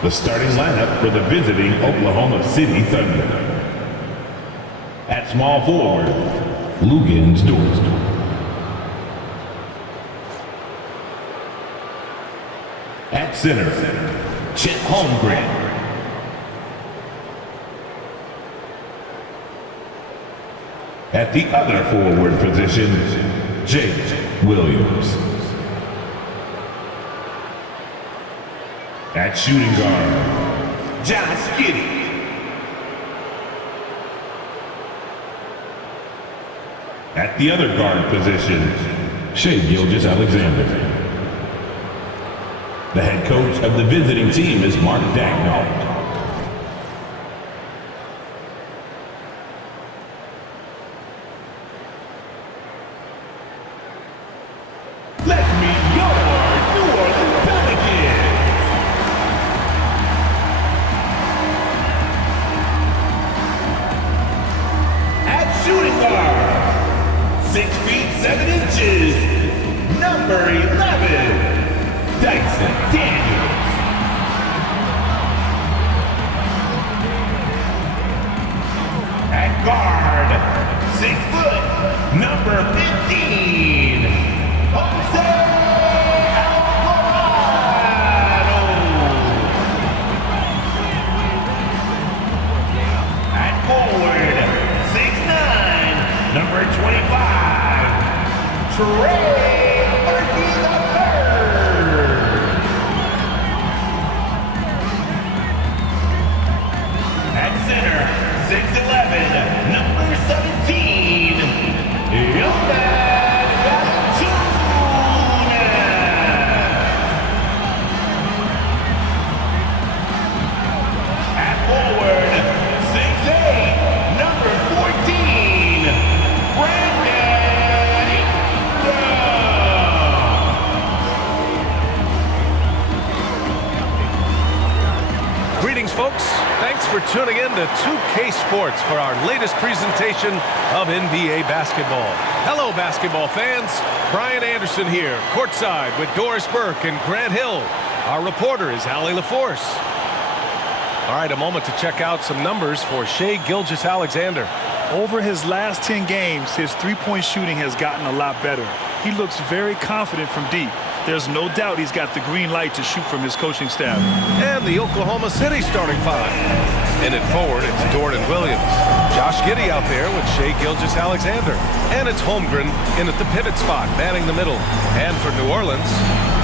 The starting lineup for the visiting Oklahoma City Thunder. At small forward, Lugens Dort. At center, Chet Holmgren. At the other forward position, Jake Williams. At shooting guard, Josh Giddey. At the other guard position, Shai Gilgeous-Alexander. The head coach of the visiting team is Mark Daigneault. Let's meet your New Orleans Pelicans. At shooting guard, 6 feet 7 inches, number 11, Dyson Daniels. At guard, 6 foot, number 15, Jose Alvarado. At forward, 6'9", number 25, Trey Murphy III. At center, 6'11", number 17, Jonas Valanciunas. At forward, 6'8", number 14, Brandon Ingram. Greetings, folks. Thanks for tuning in to 2K Sports for our latest presentation of NBA basketball. Hello, basketball fans. Brian Anderson here, courtside with Doris Burke and Grant Hill. Our reporter is Allie LaForce. All right, a moment to check out some numbers for Shai Gilgeous-Alexander. Over his last 10 games, his three-point shooting has gotten a lot better. He looks very confident from deep. There's no doubt he's got the green light to shoot from his coaching staff. And the Oklahoma City starting five. In at forward, it's Dort and Williams. Josh Giddey out there with Shai Gilgeous-Alexander. And it's Holmgren in at the pivot spot, manning the middle. And for New Orleans,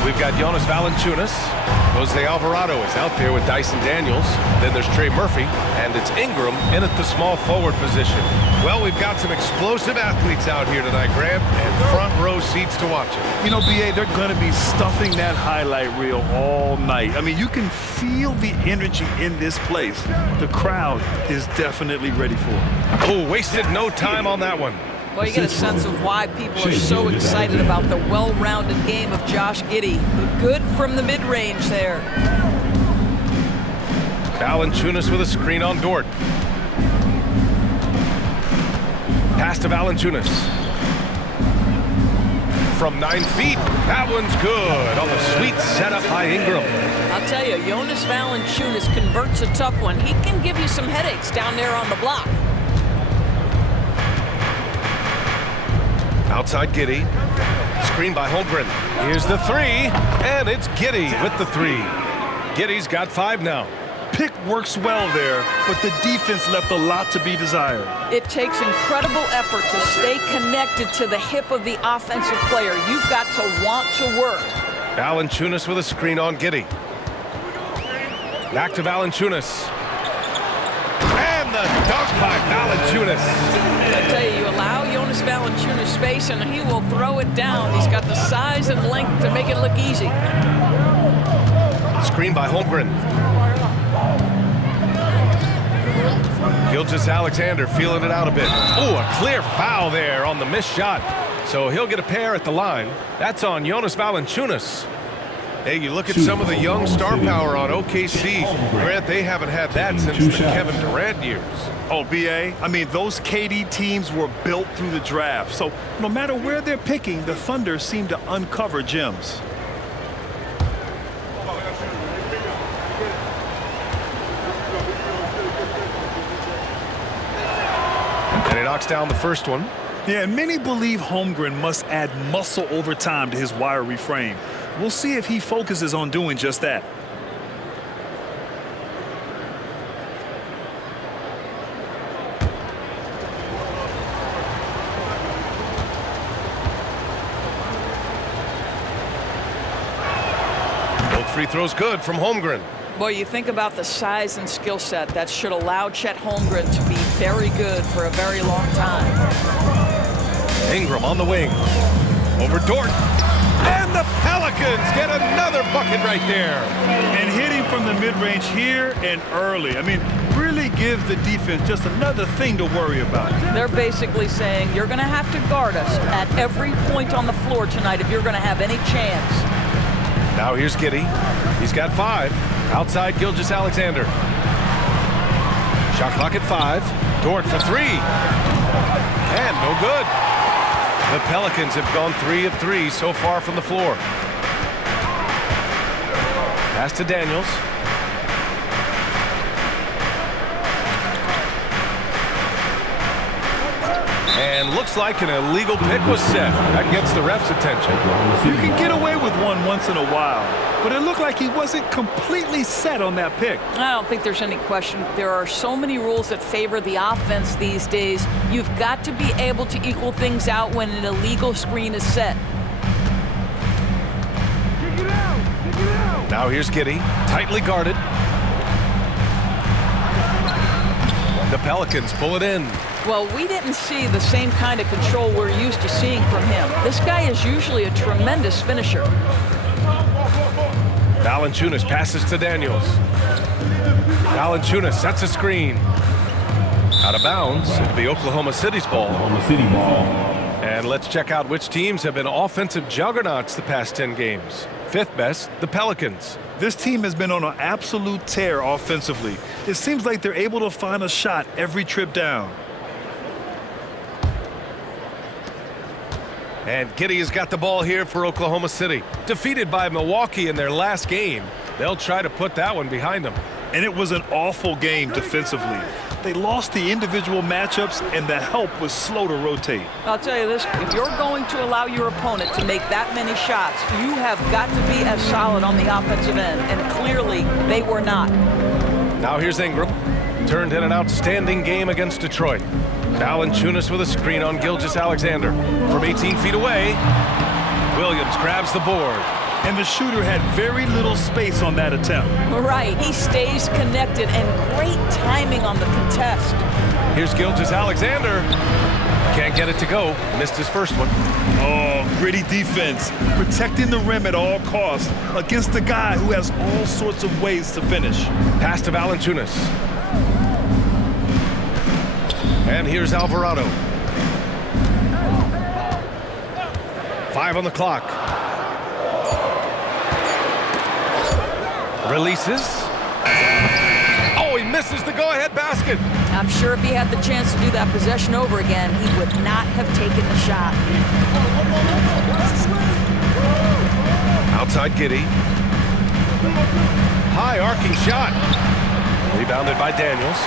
we've got Jonas Valanciunas. Jose Alvarado is out there with Dyson Daniels. Then there's Trey Murphy, and it's Ingram in at the small forward position. Well, we've got some explosive athletes out here tonight, Grant, and front row seats to watch it. You know, B.A., they're going to be stuffing that highlight reel all night. I mean, you can feel the energy in this place. The crowd is definitely ready for it. Oh, wasted no time on that one. Well, you get a sense of why people are so excited about the well-rounded game of Josh Giddey. Good from the mid-range there. Valanciunas with a screen on Dort. Pass to Valanciunas. From 9 feet, that one's good on the sweet setup by Ingram. I'll tell you, Jonas Valanciunas converts a tough one. He can give you some headaches down there on the block. Outside Giddey. Screen by Holmgren. Here's the three, and it's Giddey with the three. Giddey's got 5 now. Pick works well there, but the defense left a lot to be desired. It takes incredible effort to stay connected to the hip of the offensive player. You've got to want to work. Valanciunas with a screen on Giddey. Back to Valanciunas. And the dunk by Valanciunas. I tell you, you allow Jonas Valanciunas space and he will throw it down. He's got the size and length to make it look easy. Screen by Holmgren. Gilgeous-Alexander feeling it out a bit. Oh, a clear foul there on the missed shot. So he'll get a pair at the line. That's on Jonas Valanciunas. Hey, you look at some of the young star power on OKC. Grant, they haven't had that since the Kevin Durant years. Oh, B.A., I mean, those KD teams were built through the draft. So no matter where they're picking, the Thunder seem to uncover gems. And he knocks down the first one. Yeah, and many believe Holmgren must add muscle over time to his wiry frame. We'll see if he focuses on doing just that. Both free throws good from Holmgren. Boy, you think about the size and skill set that should allow Chet Holmgren to be very good for a very long time. Ingram on the wing. Over Dort. And the Pelicans get another bucket right there. And hitting from the mid-range here and early. I mean, really gives the defense just another thing to worry about. They're basically saying you're going to have to guard us at every point on the floor tonight if you're going to have any chance. Now here's Giddey. He's got 5. Outside Gilgeous-Alexander. Shot clock at 5. Dort for 3. And no good. The Pelicans have gone 3 of 3 so far from the floor. Pass to Daniels. And looks like an illegal pick was set. That gets the ref's attention. You can get away with one once in a while, but it looked like he wasn't completely set on that pick. I don't think there's any question. There are so many rules that favor the offense these days. You've got to be able to equal things out when an illegal screen is set. Now here's Giddey, tightly guarded. The Pelicans pull it in. Well, we didn't see the same kind of control we're used to seeing from him. This guy is usually a tremendous finisher. Valanciunas passes to Daniels. Valanciunas sets a screen. Out of bounds. It'll be Oklahoma City's ball. Oklahoma City ball. And let's check out which teams have been offensive juggernauts the past 10 games. 5th best, the Pelicans. This team has been on an absolute tear offensively. It seems like they're able to find a shot every trip down. And Giddey has got the ball here for Oklahoma City. Defeated by Milwaukee in their last game. They'll try to put that one behind them. And it was an awful game defensively. They lost the individual matchups, and the help was slow to rotate. I'll tell you this, if you're going to allow your opponent to make that many shots, you have got to be as solid on the offensive end, and clearly they were not. Now here's Ingram. Turned in an outstanding game against Detroit. Valanciunas with a screen on Gilgeous-Alexander. From 18 feet away, Williams grabs the board. And the shooter had very little space on that attempt. Right, he stays connected, and great timing on the contest. Here's Gilgeous-Alexander. Can't get it to go. Missed his first one. Oh, gritty defense. Protecting the rim at all costs against a guy who has all sorts of ways to finish. Pass to Valanciunas. And here's Alvarado. 5 on the clock. Releases. Oh, he misses the go-ahead basket. I'm sure if he had the chance to do that possession over again, he would not have taken the shot. Outside Giddey. High arcing shot. Rebounded by Daniels.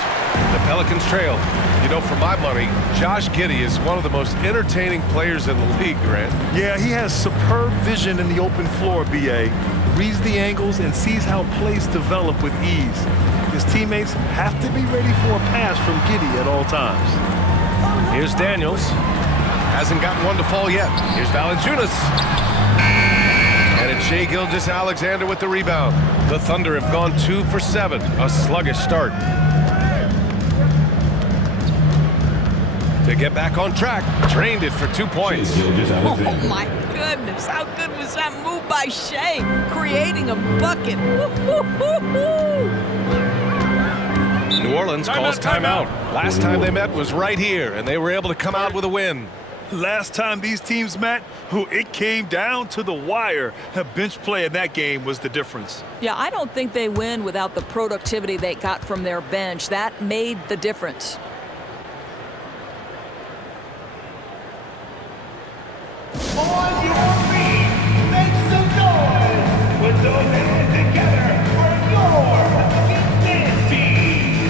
The Pelicans trail. You know, for my money, Josh Giddey is one of the most entertaining players in the league, Grant. Yeah, he has superb vision in the open floor, B.A. Reads the angles and sees how plays develop with ease. His teammates have to be ready for a pass from Giddey at all times. Here's Daniels. Hasn't gotten one to fall yet. Here's Valanciunas. And it's Shai Gilgeous-Alexander with the rebound. The Thunder have gone 2 for 7. A sluggish start. To get back on track, drained it for 2 points. Oh my goodness, how good was that move by Shai, creating a bucket. New Orleans calls timeout. Last time they met was right here, and they were able to come out with a win. Last time these teams met, it came down to the wire. A bench play in that game was the difference. Yeah, I don't think they win without the productivity they got from their bench. That made the difference. On your feet, make some noise. Put those hands together for your Pelicans dance team.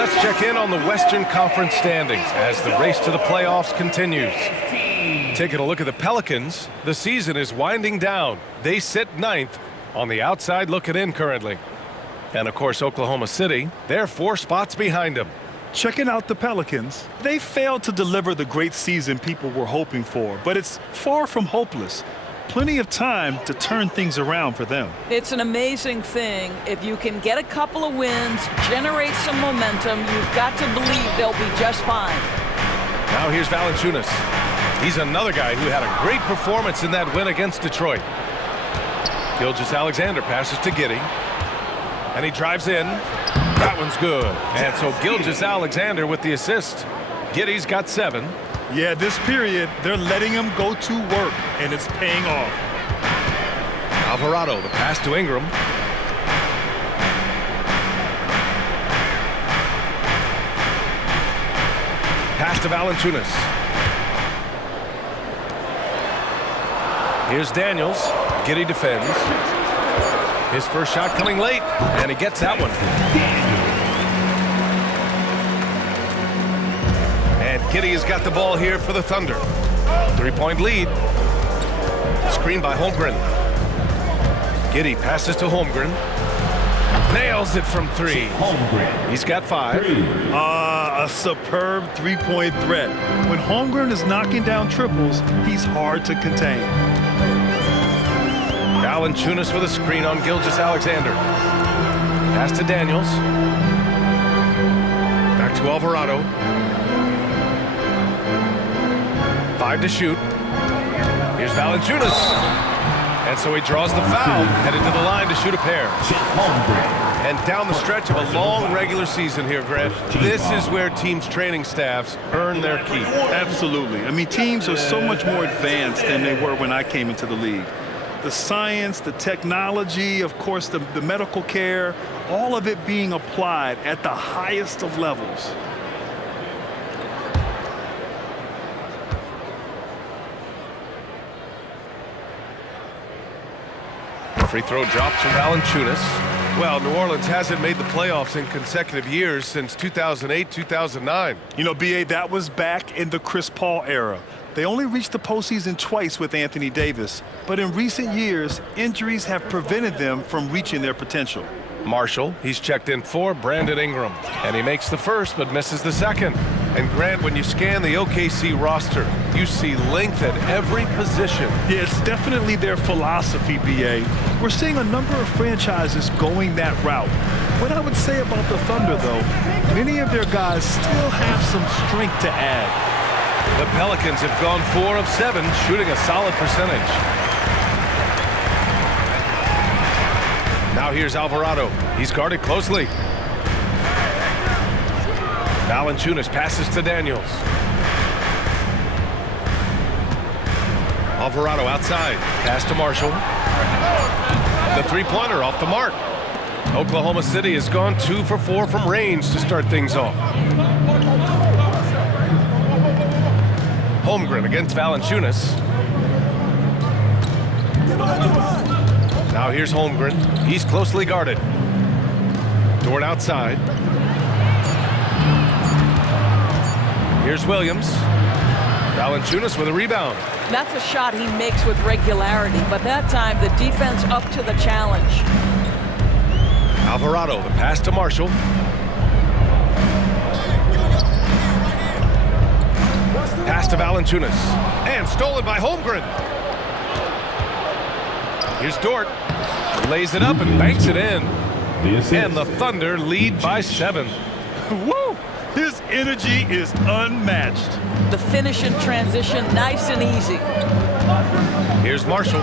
Let's check in on the Western Conference standings as the race to the playoffs continues. Taking a look at the Pelicans, the season is winding down. They sit 9th on the outside looking in currently. And of course, Oklahoma City, they're 4 spots behind them. Checking out the Pelicans, they failed to deliver the great season people were hoping for, but it's far from hopeless. Plenty of time to turn things around for them. It's an amazing thing. If you can get a couple of wins, generate some momentum, you've got to believe they'll be just fine. Now here's Valanciunas. He's another guy who had a great performance in that win against Detroit. Gilgeous-Alexander passes to Giddey. And he drives in. That one's good. And so Gilgeous-Alexander with the assist. Giddey's got 7. Yeah, this period, they're letting him go to work, and it's paying off. Alvarado, the pass to Ingram. Pass to Valanciunas. Here's Daniels. Giddey defends. His first shot coming late, and he gets that one. And Giddey has got the ball here for the Thunder. 3-point lead. Screen by Holmgren. Giddey passes to Holmgren. Nails it from 3. Holmgren. He's got 5. A superb 3-point threat. When Holmgren is knocking down triples, he's hard to contain. Valanciunas with a screen on Gilgeous-Alexander. Pass to Daniels. Back to Alvarado. 5 to shoot. Here's Valanciunas. And so he draws the foul, headed to the line to shoot a pair. And down the stretch of a long regular season here, Grant, this is where teams' training staffs earn their keep. Absolutely. I mean, teams are so much more advanced than they were when I came into the league. The science, the technology, of course, the medical care, all of it being applied at the highest of levels. Free throw drops from Valanciunas. Well, New Orleans hasn't made the playoffs in consecutive years since 2008, 2009. You know, B.A., that was back in the Chris Paul era. They only reached the postseason twice with Anthony Davis, but in recent years, injuries have prevented them from reaching their potential. Marshall, he's checked in for Brandon Ingram, and he makes the first but misses the second. And Grant, when you scan the OKC roster, you see length at every position. Yeah, it's definitely their philosophy, B.A. We're seeing a number of franchises going that route. What I would say about the Thunder, though, many of their guys still have some strength to add. The Pelicans have gone 4 of 7, shooting a solid percentage. Now here's Alvarado. He's guarded closely. Valanciunas passes to Daniels. Alvarado outside. Pass to Marshall. The three-pointer off the mark. Oklahoma City has gone 2 for 4 from range to start things off. Holmgren against Valanciunas. Now here's Holmgren. He's closely guarded. Dort outside. Here's Williams. Valanciunas with a rebound. That's a shot he makes with regularity, but that time the defense up to the challenge. Alvarado, the pass to Marshall. Pass to Valanciunas. And stolen by Holmgren. Here's Dort. Lays it up and banks it in. And the Thunder lead by 7. Woo! His energy is unmatched. The finish in transition, nice and easy. Here's Marshall.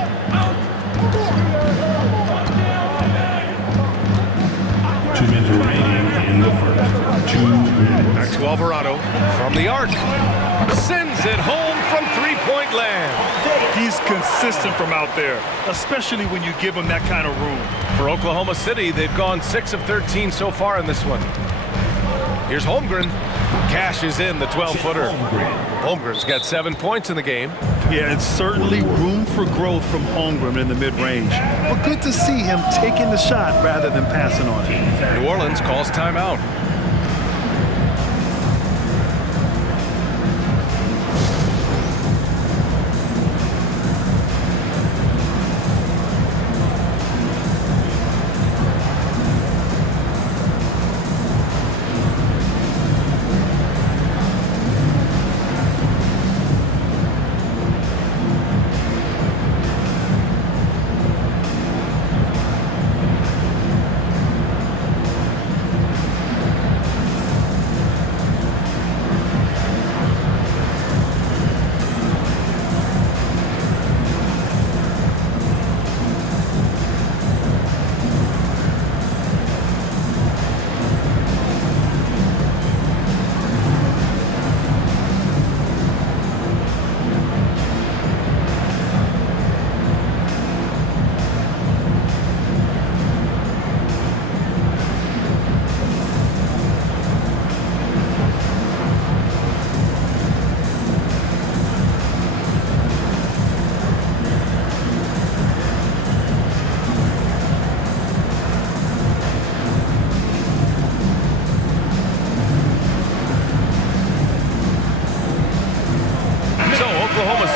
2 minutes remaining in the first. 2 minutes. Back to Alvarado from the arc. Sends it home from three-point land. He's consistent from out there, especially when you give him that kind of room. For Oklahoma City, they've gone 6 of 13 so far in this one. Here's Holmgren. Cashes in the 12-footer. Holmgren's got 7 points in the game. Yeah, it's certainly room for growth from Holmgren in the mid-range. But good to see him taking the shot rather than passing on it. New Orleans calls timeout.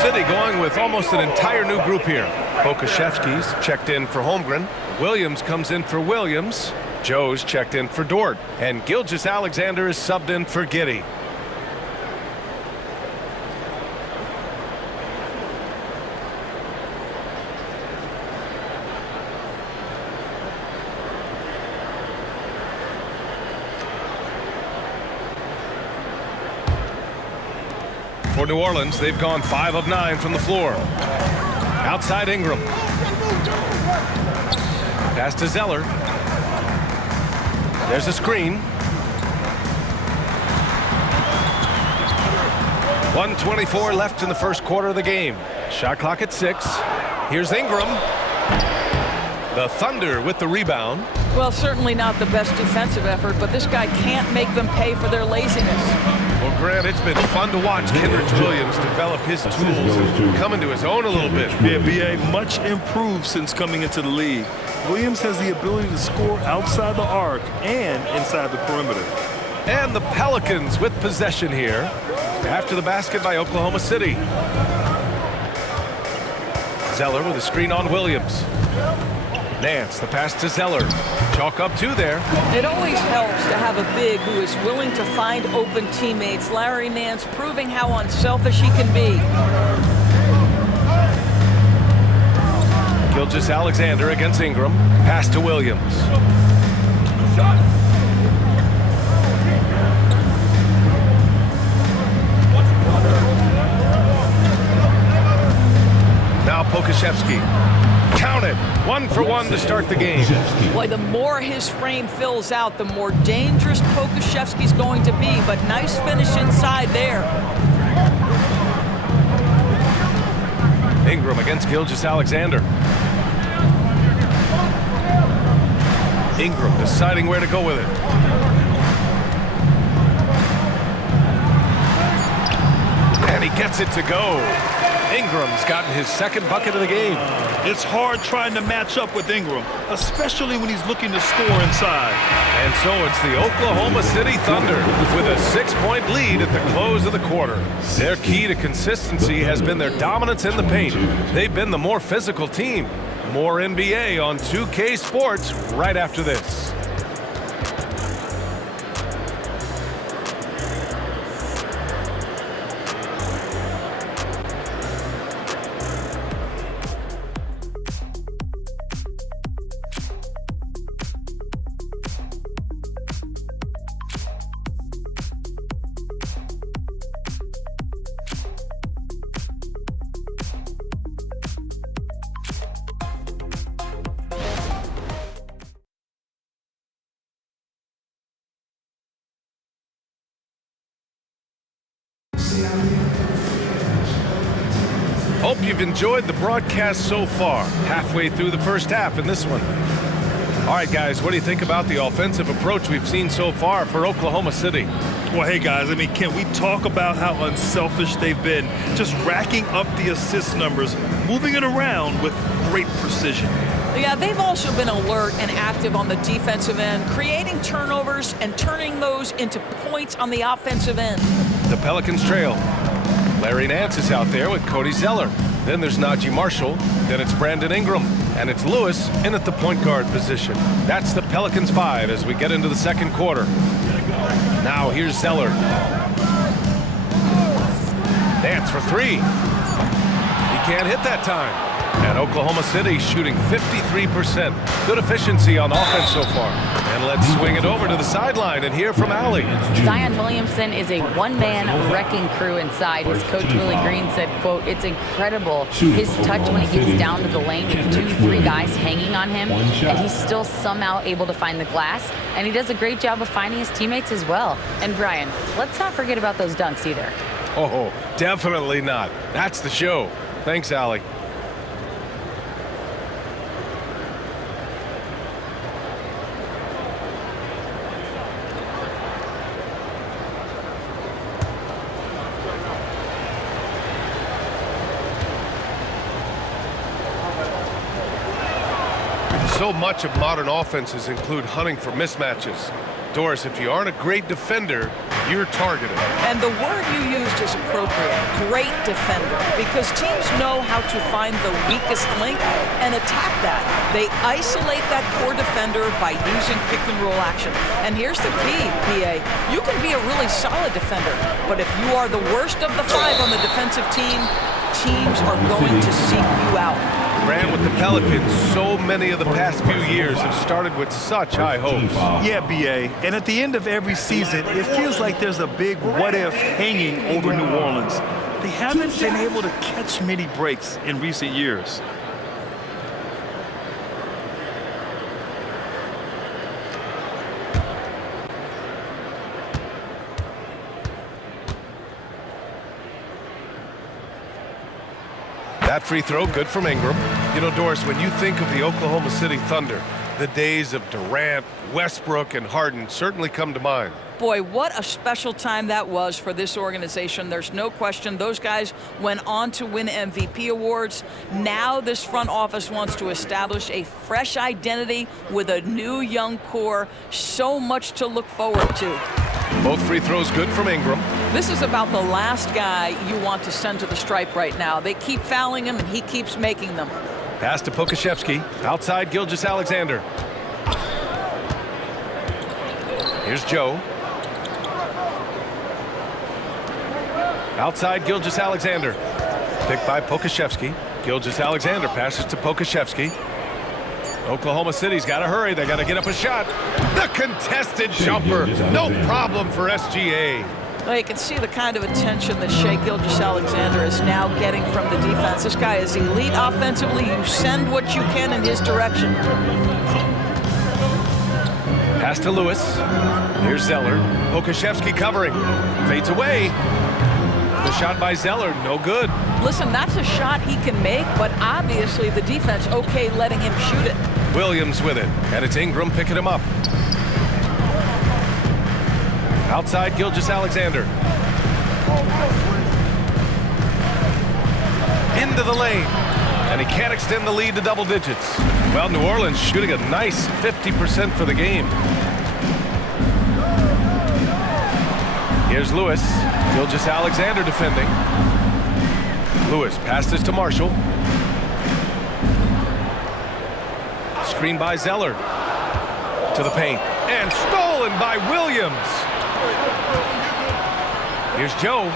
City going with almost an entire new group here. Pokuševski's checked in for Holmgren. Williams comes in for Williams. Joe's checked in for Dort. And Gilgeous-Alexander is subbed in for Giddey. For New Orleans, they've gone 5 of 9 from the floor. Outside Ingram. Pass to Zeller. There's a screen. 1:24 left in the first quarter of the game. Shot clock at 6. Here's Ingram. The Thunder with the rebound. Well, certainly not the best defensive effort, but this guy can't make them pay for their laziness. Well, Grant, it's been fun to watch Kenrich Williams develop his tools and come into his own a little bit. Yeah, B.A. much improved since coming into the league. Williams has the ability to score outside the arc and inside the perimeter. And the Pelicans with possession here after the basket by Oklahoma City. Zeller with a screen on Williams. Nance, the pass to Zeller. Chalk up 2 there. It always helps to have a big who is willing to find open teammates. Larry Nance proving how unselfish he can be. Gilgeous-Alexander against Ingram. Pass to Williams. Now Pokuševski. Count it. 1 for 1 to start the game. Boy, the more his frame fills out, the more dangerous Pokuševski's going to be, but nice finish inside there. Ingram against Gilgeous-Alexander. Ingram deciding where to go with it. And he gets it to go. Ingram's gotten his second bucket of the game. It's hard trying to match up with Ingram, especially when he's looking to score inside. And so it's the Oklahoma City Thunder with a 6-point lead at the close of the quarter. Their key to consistency has been their dominance in the paint. They've been the more physical team. More NBA on 2K Sports right after this. Hope you've enjoyed the broadcast so far. Halfway through the first half in this one. All right, guys, what do you think about the offensive approach we've seen so far for Oklahoma City? Well, hey, guys, I mean, can we talk about how unselfish they've been? Just racking up the assist numbers, moving it around with great precision. Yeah, they've also been alert and active on the defensive end, creating turnovers and turning those into points on the offensive end. The Pelicans trail. Larry Nance is out there with Cody Zeller. Then there's Najee Marshall. Then it's Brandon Ingram. And it's Lewis in at the point guard position. That's the Pelicans 5 as we get into the second quarter. Now here's Zeller. Nance for 3. He can't hit that time. And Oklahoma City shooting 53%. Good efficiency on offense so far. And let's swing it over to the sideline and hear from Allie. Zion Williamson is a one-man wrecking crew inside. His coach, Willie Green, said, quote, "It's incredible his touch when he gets down to the lane with 2-3 guys hanging on him, and he's still somehow able to find the glass, and he does a great job of finding his teammates as well." And Brian, let's not forget about those dunks either. Oh, definitely not. That's the show. Thanks, Allie. So much of modern offenses include hunting for mismatches. Doris, if you aren't a great defender, you're targeted. And the word you used is appropriate, great defender, because teams know how to find the weakest link and attack that. They isolate that core defender by using pick and roll action. And here's the key, PA. You can be a really solid defender, but if you are the worst of the 5 on the defensive team, teams are going to seek you out. Ran with the Pelicans, so many of the past few years have started with such high hopes. Yeah, BA. And at the end of every season, it feels like there's a big what-if hanging over New Orleans. They haven't been able to catch many breaks in recent years. That free throw, good from Ingram. You know, Doris, when you think of the Oklahoma City Thunder, the days of Durant, Westbrook, and Harden certainly come to mind. Boy, what a special time that was for this organization. There's no question those guys went on to win MVP awards. Now this front office wants to establish a fresh identity with a new young core. So much to look forward to. Both free throws good from Ingram. This is about the last guy you want to send to the stripe right now. They keep fouling him, and he keeps making them. Pass to Pokusevski. Outside Gilgeous-Alexander. Here's Joe. Outside Gilgeous-Alexander. Picked by Pokusevski. Gilgeous-Alexander passes to Pokusevski. Oklahoma City's got to hurry. They got to get up a shot. The contested jumper. No problem for SGA. Well, you can see the kind of attention that Shai Gilgeous-Alexander is now getting from the defense. This guy is elite offensively. You send what you can in his direction. Pass to Lewis. Here's Zeller. Pokusevski covering. Fades away. The shot by Zeller, no good. Listen, that's a shot he can make, but obviously the defense okay letting him shoot it. Williams with it, and it's Ingram picking him up. Outside Gilgeous-Alexander. Into the lane, and he can't extend the lead to double digits. Well, New Orleans shooting a nice 50% for the game. Here's Lewis. Gilgeous-Alexander defending. Lewis passes to Marshall. Screen by Zeller. To the paint. And stolen by Williams. Here's Joe.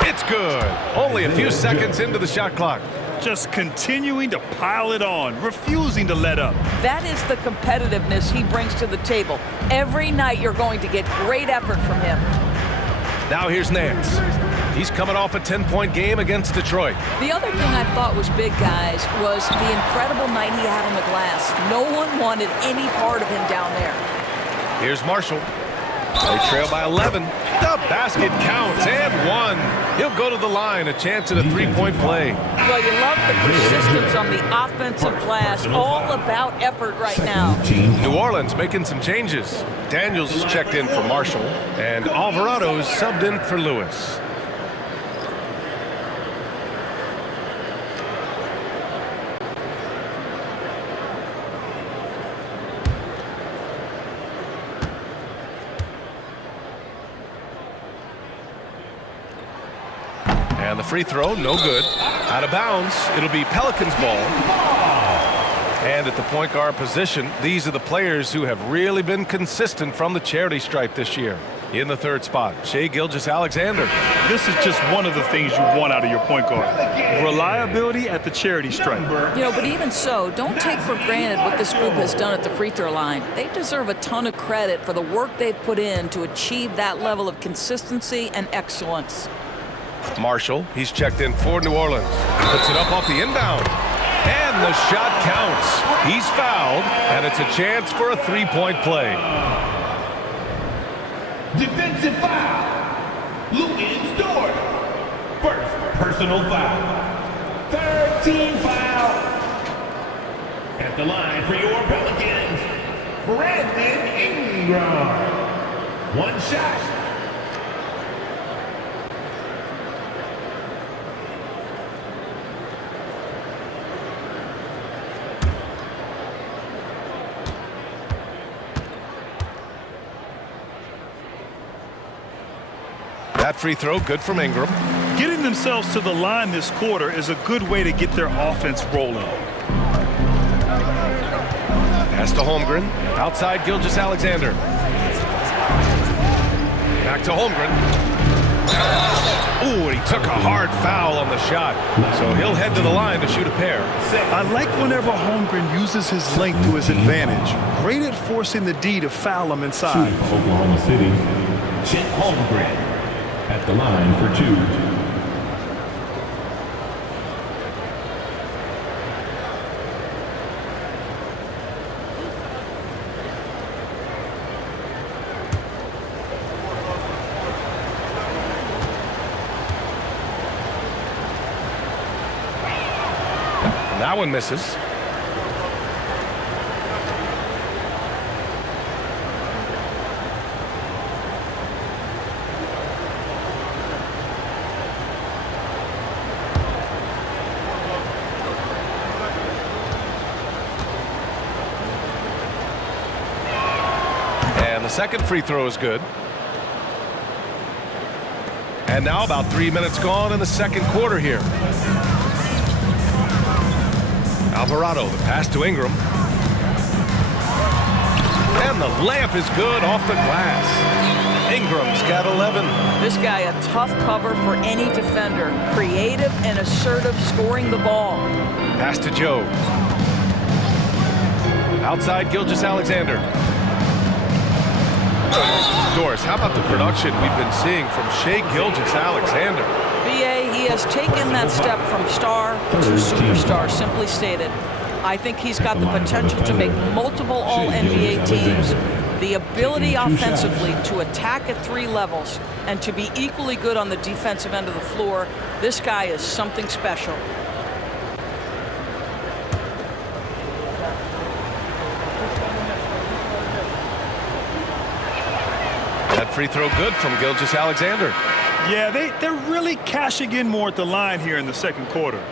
It's good. Only a few seconds into the shot clock. Just continuing to pile it on, refusing to let up. That is the competitiveness he brings to the table. Every night you're going to get great effort from him. Now here's Nance. He's coming off a 10-point game against Detroit. The other thing I thought was big, guys, was the incredible night he had on the glass. No one wanted any part of him down there. Here's Marshall. They trail by 11. The basket counts and one. He'll go to the line, a chance at a three-point play. Well, you love the persistence on the offensive glass. All about effort right now. New Orleans making some changes. Daniels is checked in for Marshall, and Alvarado's subbed in for Lewis. And the free throw, no good. Out of bounds, it'll be Pelicans ball. And at the point guard position, these are the players who have really been consistent from the charity stripe this year. In the third spot, Shai Gilgeous-Alexander. This is just one of the things you want out of your point guard. Reliability at the charity stripe. You know, but even so, don't take for granted what this group has done at the free throw line. They deserve a ton of credit for the work they've put in to achieve that level of consistency and excellence. Marshall, he's checked in for New Orleans. Puts it up off the inbound. And the shot counts. He's fouled, and it's a chance for a three-point play. Defensive foul. Lugens Dort. First personal foul. Third team foul. At the line for your Pelicans, Brandon Ingram. One shot. That free throw good from Ingram. Getting themselves to the line this quarter is a good way to get their offense rolling. Pass to Holmgren. Outside Gilgeous-Alexander. Back to Holmgren. Ooh, and he took a hard foul on the shot. So he'll head to the line to shoot a pair. I like whenever Holmgren uses his length to his advantage. Great at forcing the D to foul him inside. Shooting for Oklahoma City, Chet Holmgren at the line for 2. That one misses. And the second free throw is good. And now about 3 minutes gone in the second quarter here. Alvarado, the pass to Ingram. And the layup is good off the glass. Ingram's got 11. This guy a tough cover for any defender. Creative and assertive scoring the ball. Pass to Joe. Outside Gilgeous-Alexander. Doris, how about the production we've been seeing from Shai Gilgeous-Alexander? BA, he has taken that step from star to superstar, simply stated. I think he's got the potential to make multiple All-NBA teams. The ability offensively to attack at 3 levels and to be equally good on the defensive end of the floor. This guy is something special. That free throw good from Gilgeous-Alexander. Yeah, they're really cashing in more at the line here in the second quarter.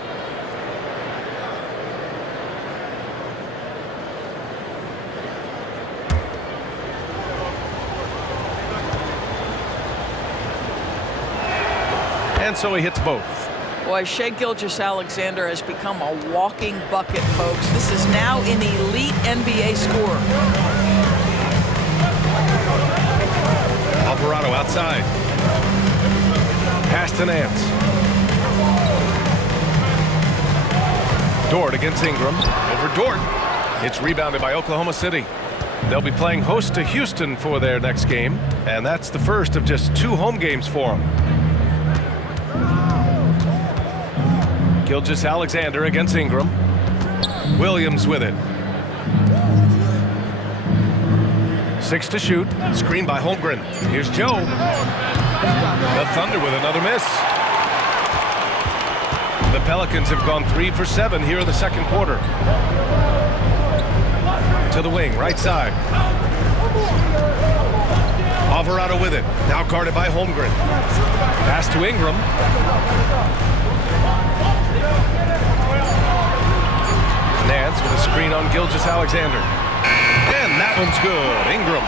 And so he hits both. Boy, Shai Gilgeous-Alexander has become a walking bucket, folks. This is now an elite NBA scorer. Alvarado outside. Pass to Nance. Dort against Ingram. Over Dort. It's rebounded by Oklahoma City. They'll be playing host to Houston for their next game, and that's the first of just 2 home games for them. Gilgeous-Alexander against Ingram. Williams with it. 6 to shoot. Screen by Holmgren. Here's Joe. The Thunder with another miss. The Pelicans have gone 3 for 7 here in the second quarter. To the wing, right side. Alvarado with it. Now guarded by Holmgren. Pass to Ingram. Nance with a screen on Gilgeous-Alexander. And that one's good. Ingram.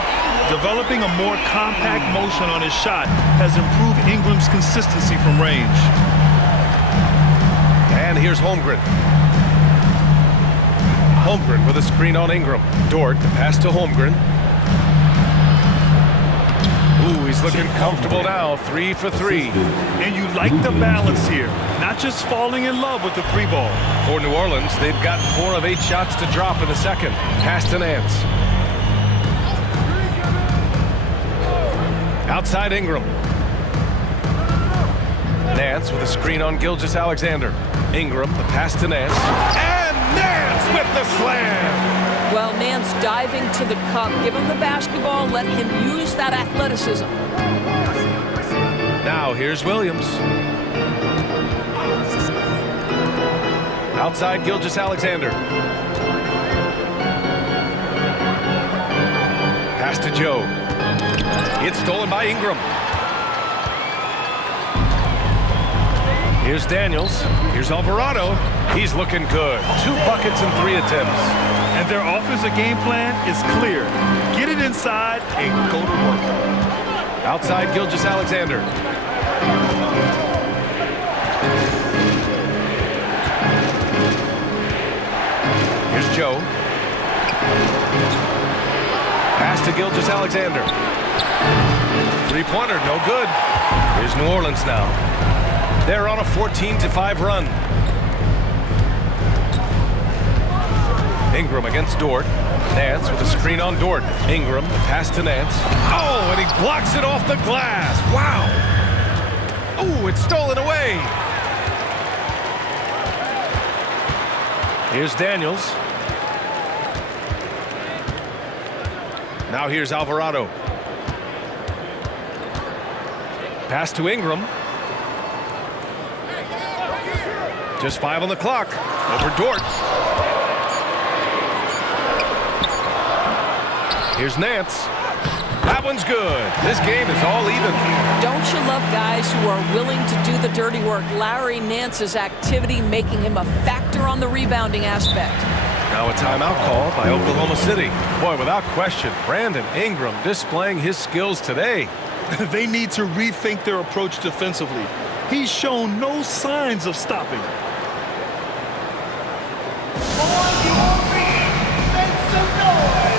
Developing a more compact motion on his shot has improved Ingram's consistency from range. And here's Holmgren. Holmgren with a screen on Ingram. Dort, the pass to Holmgren. Ooh, he's looking comfortable now. 3 for 3. And you like the balance here. Not just falling in love with the 3 ball. For New Orleans, they've gotten 4 of 8 shots to drop in the second. Pass to Nance. Outside Ingram. Nance with a screen on Gilgeous-Alexander. Ingram, the pass to Nance. And Nance with the slam! Well, Nance diving to the cup. Give him the basketball. Let him use that athleticism. Now here's Williams. Outside Gilgeous-Alexander. Pass to Joe. It's stolen by Ingram. Here's Daniels. Here's Alvarado. He's looking good. 2 buckets and 3 attempts. And their offensive game plan is clear. Get it inside and go to work. Outside Gilgeous-Alexander. Here's Joe. Pass to Gilgeous-Alexander. Three-pointer, no good. Here's New Orleans now. They're on a 14-5 run. Ingram against Dort. Nance with a screen on Dort. Ingram, pass to Nance. Oh, and he blocks it off the glass. Wow. Oh, it's stolen away. Here's Daniels. Now here's Alvarado. Pass to Ingram. Just 5 on the clock. Over Dort. Here's Nance. That one's good. This game is all even. Don't you love guys who are willing to do the dirty work? Larry Nance's activity making him a factor on the rebounding aspect. Now a timeout call by Oklahoma City. Boy, without question, Brandon Ingram displaying his skills today. They need to rethink their approach defensively. He's shown no signs of stopping. On your feet, make some noise.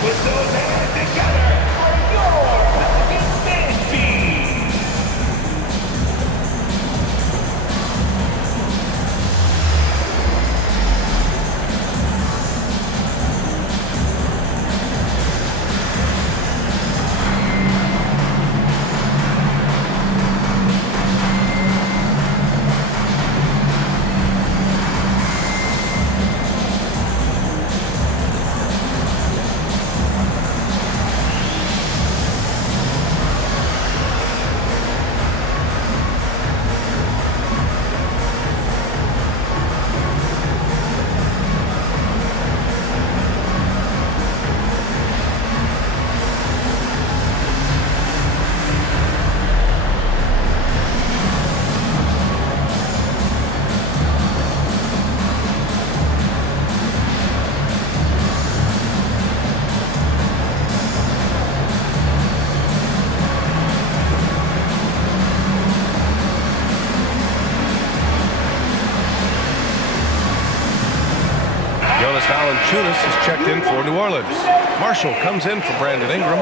Put those hands together for your team. Valanciunas is checked in for New Orleans. Marshall comes in for Brandon Ingram.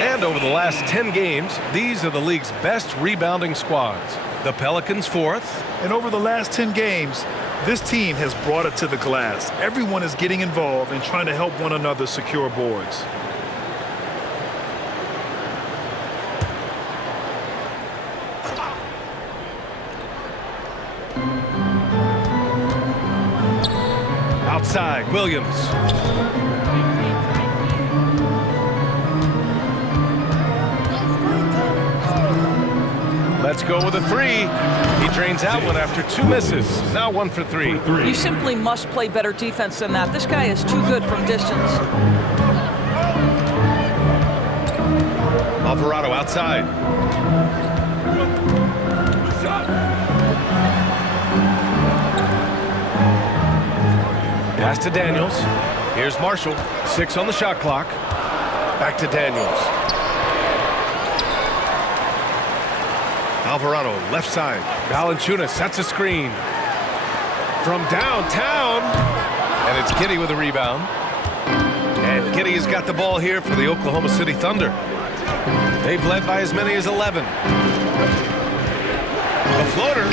And over the last 10 games, these are the league's best rebounding squads. The Pelicans 4th. And over the last 10 games, this team has brought it to the glass. Everyone is getting involved and trying to help one another secure boards. Outside, Williams. Let's go with a three. He drains out one after 2 misses. Now 1 for 3. You simply must play better defense than that. This guy is too good from distance. Alvarado outside. Pass to Daniels. Here's Marshall. 6 on the shot clock. Back to Daniels. Alvarado, left side. Valanciunas sets a screen. From downtown. And it's Giddey with a rebound. And Giddey has got the ball here for the Oklahoma City Thunder. They've led by as many as 11. A floater.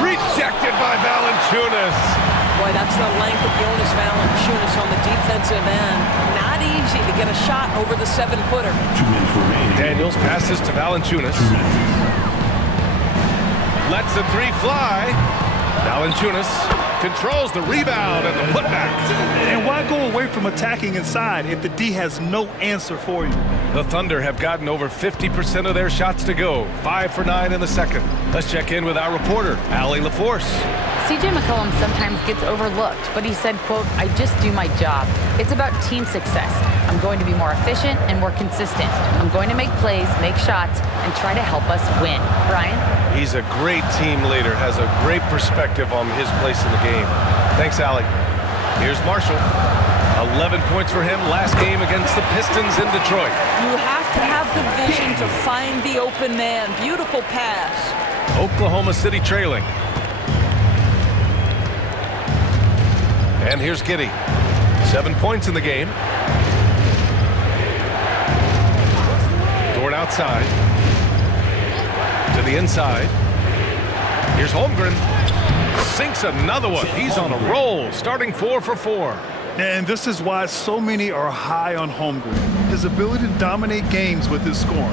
Rejected by Valanciunas. Boy, that's the length of Jonas Valanciunas on the defensive end. Not easy to get a shot over the 7-footer. 2 minutes remaining. Daniels passes to Valanciunas. Lets the three fly. Valanciunas controls the rebound and the putback. And why go away from attacking inside if the D has no answer for you? The Thunder have gotten over 50% of their shots to go. 5 for 9 in the second. Let's check in with our reporter, Allie LaForce. CJ McCollum sometimes gets overlooked, but he said, quote, "I just do my job. It's about team success. I'm going to be more efficient and more consistent. I'm going to make plays, make shots, and try to help us win." Brian? He's a great team leader, has a great perspective on his place in the game. Thanks, Allie. Here's Marshall. 11 points for him last game against the Pistons in Detroit. You have to have the vision to find the open man. Beautiful pass. Oklahoma City trailing. And here's Giddey. 7 points in the game. Dort outside. To the inside. Here's Holmgren. Sinks another one. He's on a roll, starting 4 for 4. And this is why so many are high on Holmgren. His ability to dominate games with his scoring.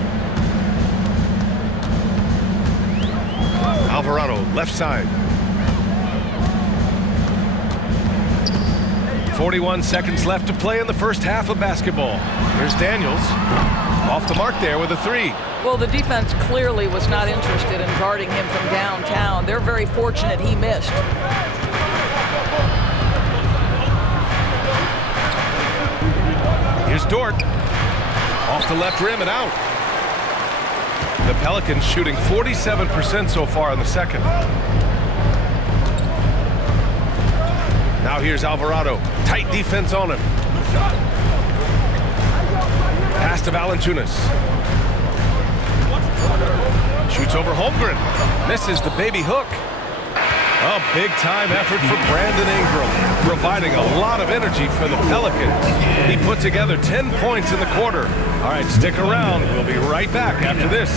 Alvarado, left side. 41 seconds left to play in the first half of basketball. Here's Daniels. Off the mark there with a 3. Well, the defense clearly was not interested in guarding him from downtown. They're very fortunate he missed. Here's Dort. Off the left rim and out. The Pelicans shooting 47% so far in the second. Now here's Alvarado. Tight defense on him. Pass to Valanciunas. Shoots over Holmgren. Misses the baby hook. A big-time effort for Brandon Ingram, providing a lot of energy for the Pelicans. He put together 10 points in the quarter. All right, stick around. We'll be right back after this.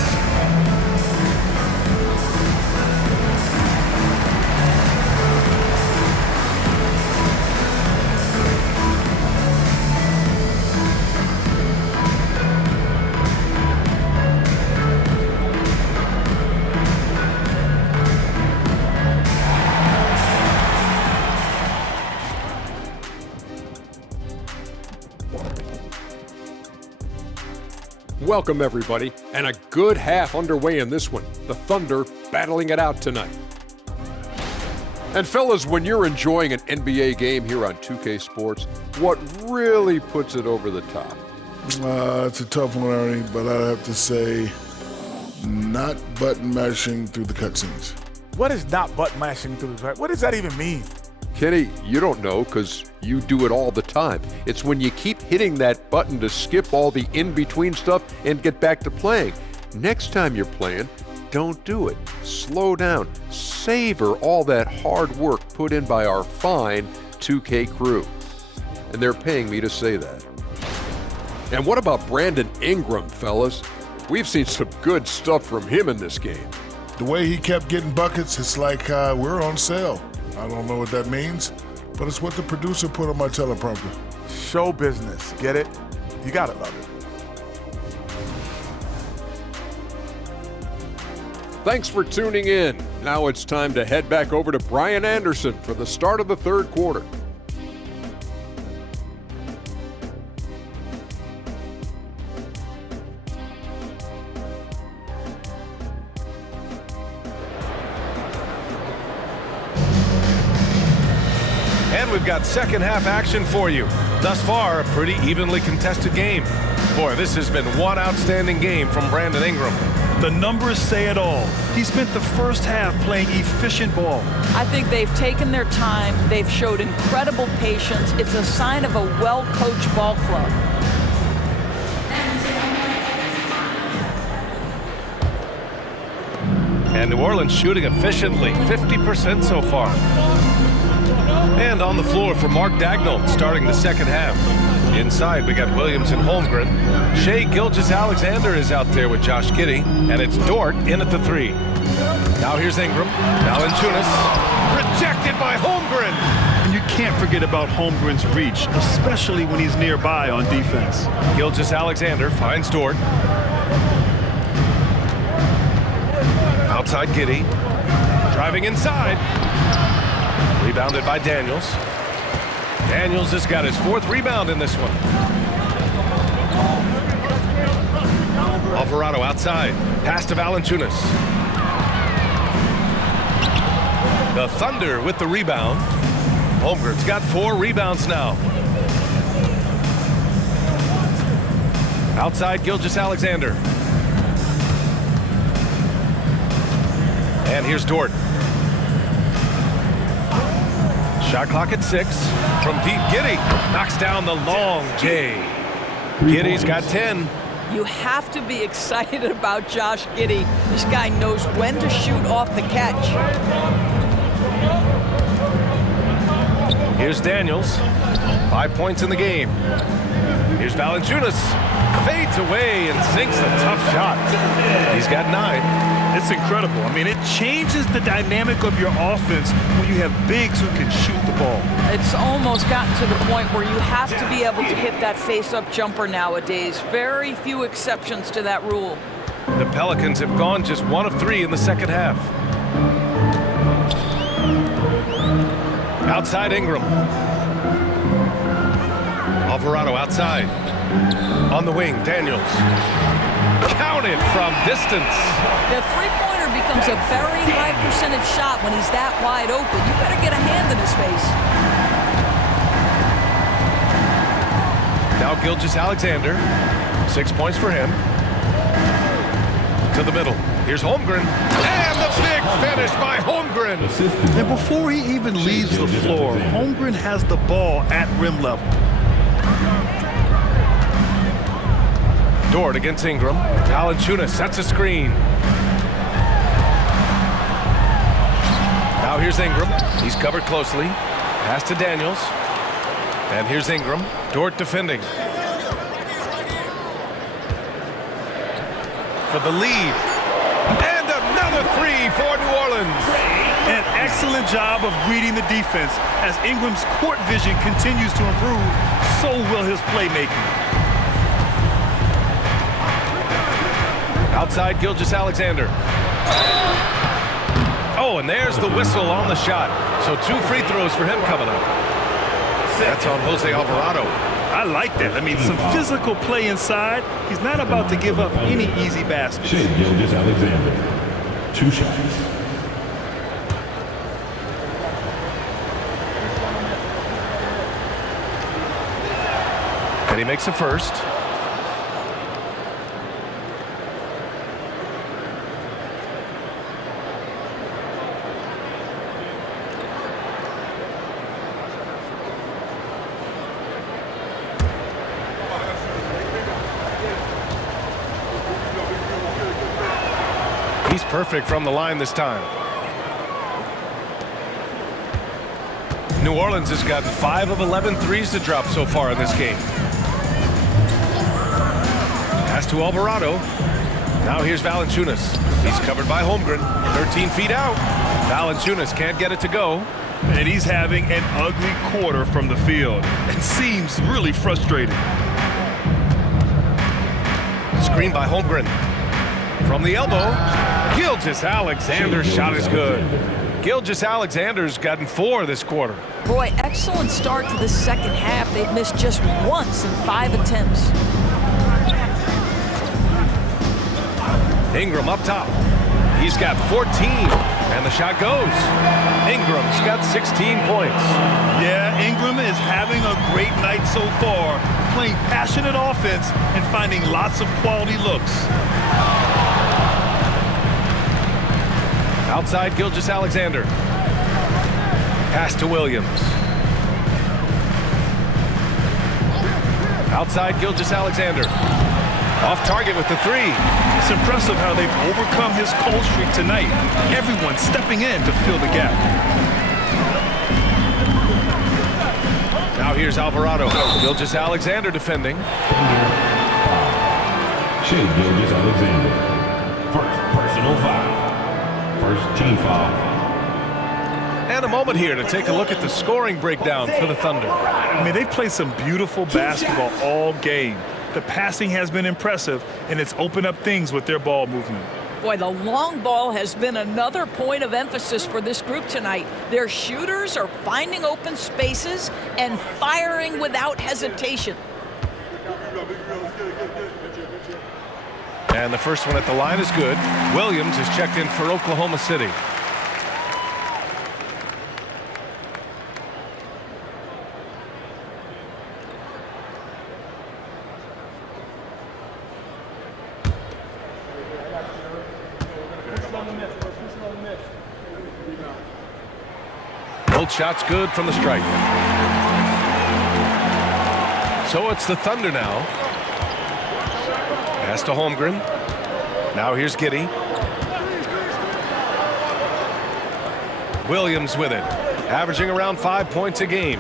Welcome, everybody, and a good half underway in this one. The Thunder battling it out tonight. And fellas, when you're enjoying an NBA game here on 2K Sports, what really puts it over the top? It's a tough one, Ernie, but I'd have to say not button mashing through the cutscenes. What is not button mashing through the? What does that even mean? Kenny, you don't know because you do it all the time. It's when you keep hitting that button to skip all the in-between stuff and get back to playing. Next time you're playing, don't do it. Slow down. Savor all that hard work put in by our fine 2K crew. And they're paying me to say that. And what about Brandon Ingram, fellas? We've seen some good stuff from him in this game. The way he kept getting buckets, it's like we're on sale. I don't know what that means, but it's what the producer put on my teleprompter. Show business, get it? You gotta love it. Thanks for tuning in. Now it's time to head back over to Brian Anderson for the start of the third quarter. And we've got second half action for you. Thus far, a pretty evenly contested game. Boy, this has been one outstanding game from Brandon Ingram. The numbers say it all. He spent the first half playing efficient ball. I think they've taken their time. They've showed incredible patience. It's a sign of a well-coached ball club. And New Orleans shooting efficiently, 50% so far. And on the floor for Mark Daigneault starting the second half. Inside, we got Williams and Holmgren. Shai Gilgeous-Alexander is out there with Josh Giddey, and it's Dort in at the 3. Now here's Ingram. Valanciunas. Rejected by Holmgren. And you can't forget about Holmgren's reach, especially when he's nearby on defense. Gilgeous-Alexander finds Dort. Outside Giddey. Driving inside. Rebounded by Daniels. Daniels has got his 4th rebound in this one. Alvarado outside. Pass to Valanciunas. The Thunder with the rebound. Holmgren's got 4 rebounds now. Outside Gilgeous-Alexander. And here's Dort. Shot clock at 6. From deep, Giddey knocks down the long J. Giddey's got 10. You have to be excited about Josh Giddey. This guy knows when to shoot off the catch. Here's Daniels. 5 points in the game. Here's Valanciunas. Fades away and sinks a tough shot. He's got 9. It's incredible. I mean, it changes the dynamic of your offense when you have bigs who can shoot the ball. It's almost gotten to the point where you have to be able to hit that face-up jumper nowadays. Very few exceptions to that rule. The Pelicans have gone just 1 of 3 in the second half. Outside Ingram. Alvarado outside. On the wing, Daniels. Counted from distance. The three-pointer becomes a very high percentage shot when he's that wide open. You better get a hand in his face. Now Gilgeous-Alexander. 6 points for him. To the middle. Here's Holmgren. And the big finish by Holmgren. And before he even leaves the floor, Holmgren has the ball at rim level. Dort against Ingram. Valanciunas sets a screen. Now here's Ingram. He's covered closely. Pass to Daniels. And here's Ingram. Dort defending. For the lead. And another 3 for New Orleans. An excellent job of reading the defense. As Ingram's court vision continues to improve, so will his playmaking. Outside Gilgeous-Alexander. Oh, and there's the whistle on the shot. So 2 free throws for him coming up. That's on Jose Alvarado. I like that. I mean, some physical play inside. He's not about to give up any easy baskets. Gilgeous-Alexander. 2 shots. And he makes a first. He's perfect from the line this time. New Orleans has got 5 of 11 threes to drop so far in this game. Pass to Alvarado. Now here's Valanciunas. He's covered by Holmgren. 13 feet out. Valanciunas can't get it to go. And he's having an ugly quarter from the field. It seems really frustrating. Screen by Holmgren. From the elbow. Gilgeous-Alexander's shot is good. Gilgeous-Alexander's gotten 4 this quarter. Boy, excellent start to the second half. They've missed just once in 5 attempts. Ingram up top. He's got 14, and the shot goes. Ingram's got 16 points. Yeah, Ingram is having a great night so far, playing passionate offense and finding lots of quality looks. Outside Gilgeous-Alexander. Pass to Williams. Outside Gilgeous-Alexander. Off target with the 3. It's impressive how they've overcome his cold streak tonight. Everyone stepping in to fill the gap. Now here's Alvarado. Gilgeous-Alexander defending. Shea Gilgeous-Alexander. First personal foul. First team foul. And a moment here to take a look at the scoring breakdown for the Thunder. I mean, they've played some beautiful basketball all game. The passing has been impressive, and it's opened up things with their ball movement. Boy, the long ball has been another point of emphasis for this group tonight. Their shooters are finding open spaces and firing without hesitation. And the first one at the line is good. Williams is checked in for Oklahoma City. Both shots good from the stripe. So it's the Thunder now. Pass to Holmgren. Now here's Giddey. Williams with it, averaging around 5 points a game.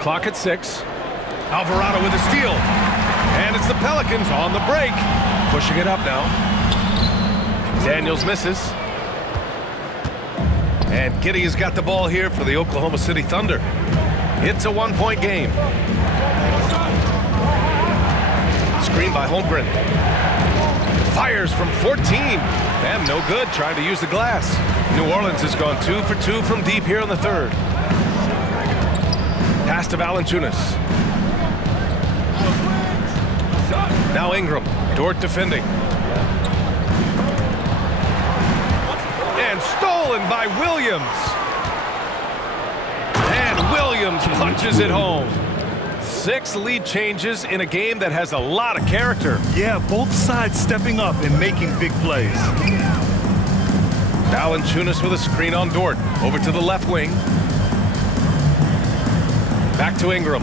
Clock at 6. Alvarado with a steal. And it's the Pelicans on the break. Pushing it up now. Daniels misses. And Giddey has got the ball here for the Oklahoma City Thunder. It's a 1-point game. Screen by Holmgren. Fires from 14. And no good, trying to use the glass. New Orleans has gone 2 for 2 from deep here in the third. Pass to Valanciunas. Now Ingram. Dort defending. And stolen by Williams. And Williams punches it home. 6 lead changes in a game that has a lot of character. Yeah, both sides stepping up and making big plays. Valanciunas with a screen on Dort. Over to the left wing. Back to Ingram.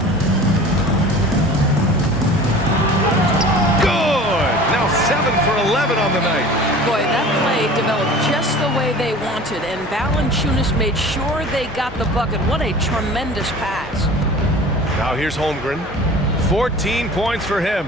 Good! Now 7 for 11 on the night. Boy, that play developed just the way they wanted, and Valanciunas made sure they got the bucket. What a tremendous pass. Now here's Holmgren. 14 points for him.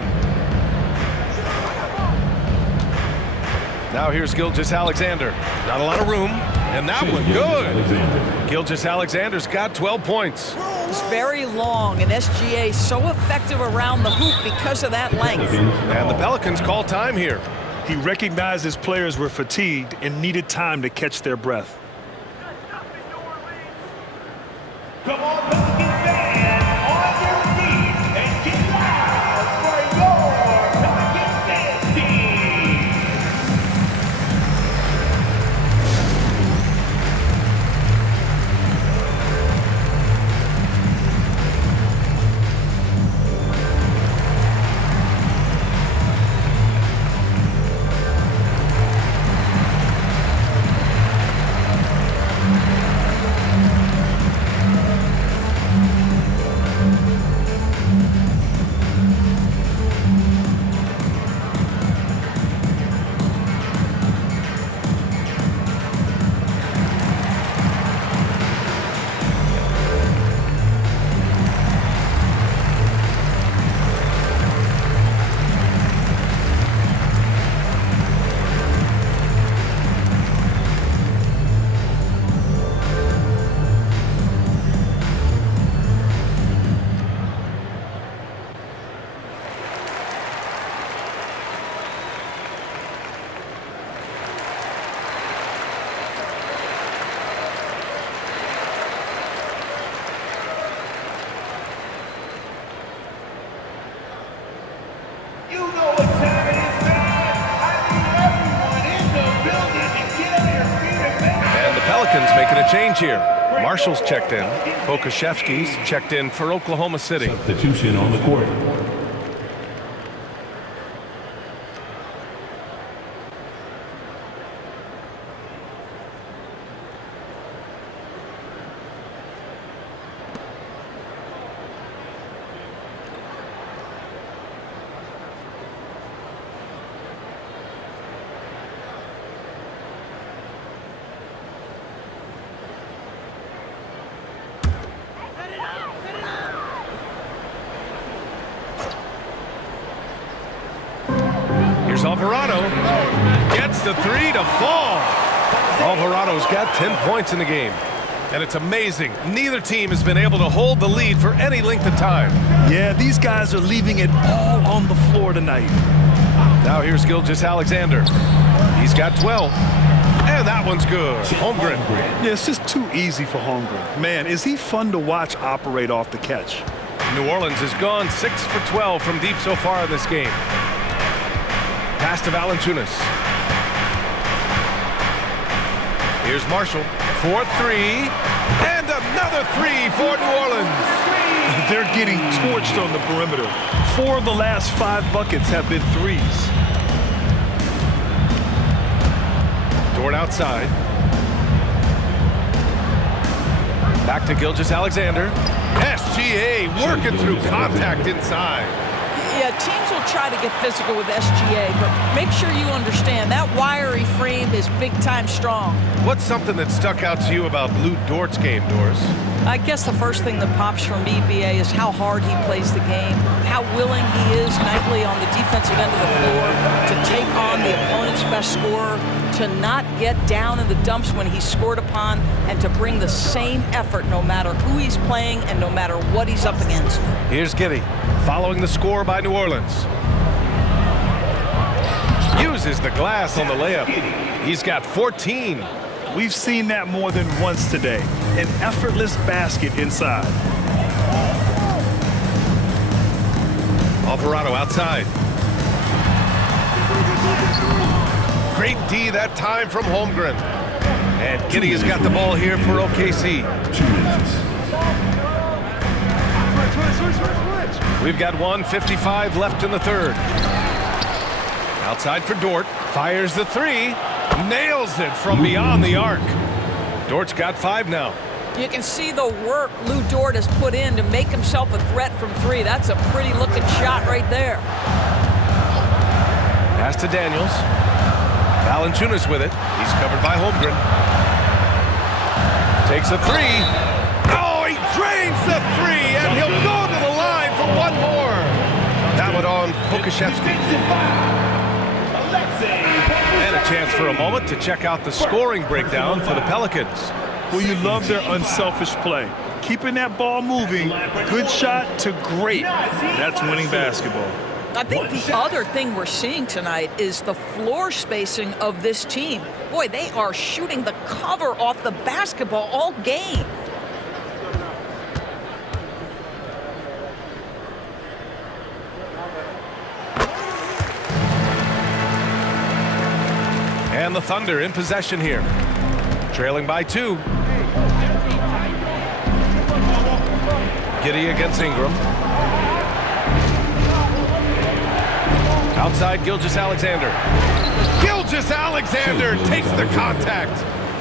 Now here's Gilgeous-Alexander. Not a lot of room, and that one good. Gilgeous-Alexander's got 12 points. It's very long, and SGA so effective around the hoop because of that length. And the Pelicans call time here. He recognized his players were fatigued and needed time to catch their breath. Come on, Pelicans fans, on your feet and get loud for your Pelicans dance team. You know what time it is, man. I need everyone in the building to get on their feet and back. And the Pelicans making a change here. Marshall's checked in. Pokashevsky's checked in for Oklahoma City. Substitution on the court. Here's Alvarado. Gets the 3 to fall. Alvarado's got 10 points in the game. And it's amazing. Neither team has been able to hold the lead for any length of time. Yeah, these guys are leaving it all on the floor tonight. Now here's Gilgeous-Alexander. He's got 12. And that one's good. Holmgren. Yeah, it's just too easy for Holmgren. Man, is he fun to watch operate off the catch. New Orleans has gone 6 for 12 from deep so far in this game. Pass to Valanciunas. Here's Marshall. 4-3. And another 3 for New Orleans. They're getting torched on the perimeter. 4 of the last 5 buckets have been threes. Dort outside. Back to Gilgeous-Alexander. SGA working through contact inside. Yeah, teams will try to get physical with SGA, but make sure you understand that wiry frame is big-time strong. What's something that stuck out to you about Lou Dort's game, Doris? I guess the first thing that pops from me, BA, is how hard he plays the game, how willing he is nightly on the defensive end of the floor to take on the opponent's best scorer, to not get down in the dumps when he's scored upon, and to bring the same effort no matter who he's playing and no matter what he's up against. Here's Giddey, following the score by New Orleans. Uses the glass on the layup. He's got 14. We've seen that more than once today. An effortless basket inside. Alvarado outside. Great D that time from Holmgren. And Giddey has got the ball here for OKC. 2 minutes. We've got 1:55 left in the third. Outside for Dort. Fires the three. Nails it from beyond the arc. Dort's got 5 now. You can see the work Lou Dort has put in to make himself a threat from 3. That's a pretty looking shot right there. Pass to Daniels. Valanciunas with it. He's covered by Holmgren. Takes a 3. Oh, he drains the 3, and he'll go to the line for one more. That one on Pokusevski. And a chance for a moment to check out the scoring breakdown for the Pelicans. Well, you love their unselfish play. Keeping that ball moving, good shot to great. That's winning basketball. I think the other thing we're seeing tonight is the floor spacing of this team. Boy, they are shooting the cover off the basketball all game. And the Thunder in possession here. Trailing by 2. Giddey against Ingram. Outside Gilgeous-Alexander. Gilgeous-Alexander takes the contact.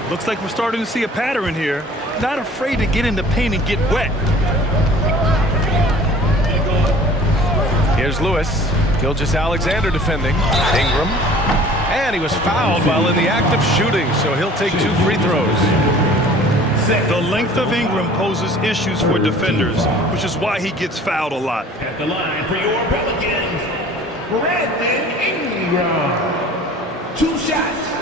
Looks like we're starting to see a pattern here. Not afraid to get in the paint and get wet. Here's Lewis. Gilgeous-Alexander defending. Ingram. And he was fouled while in the act of shooting, so he'll take 2 free throws. The length of Ingram poses issues for defenders, which is why he gets fouled a lot. At the line for your Pelicans, Brandon Ingram. 2 shots.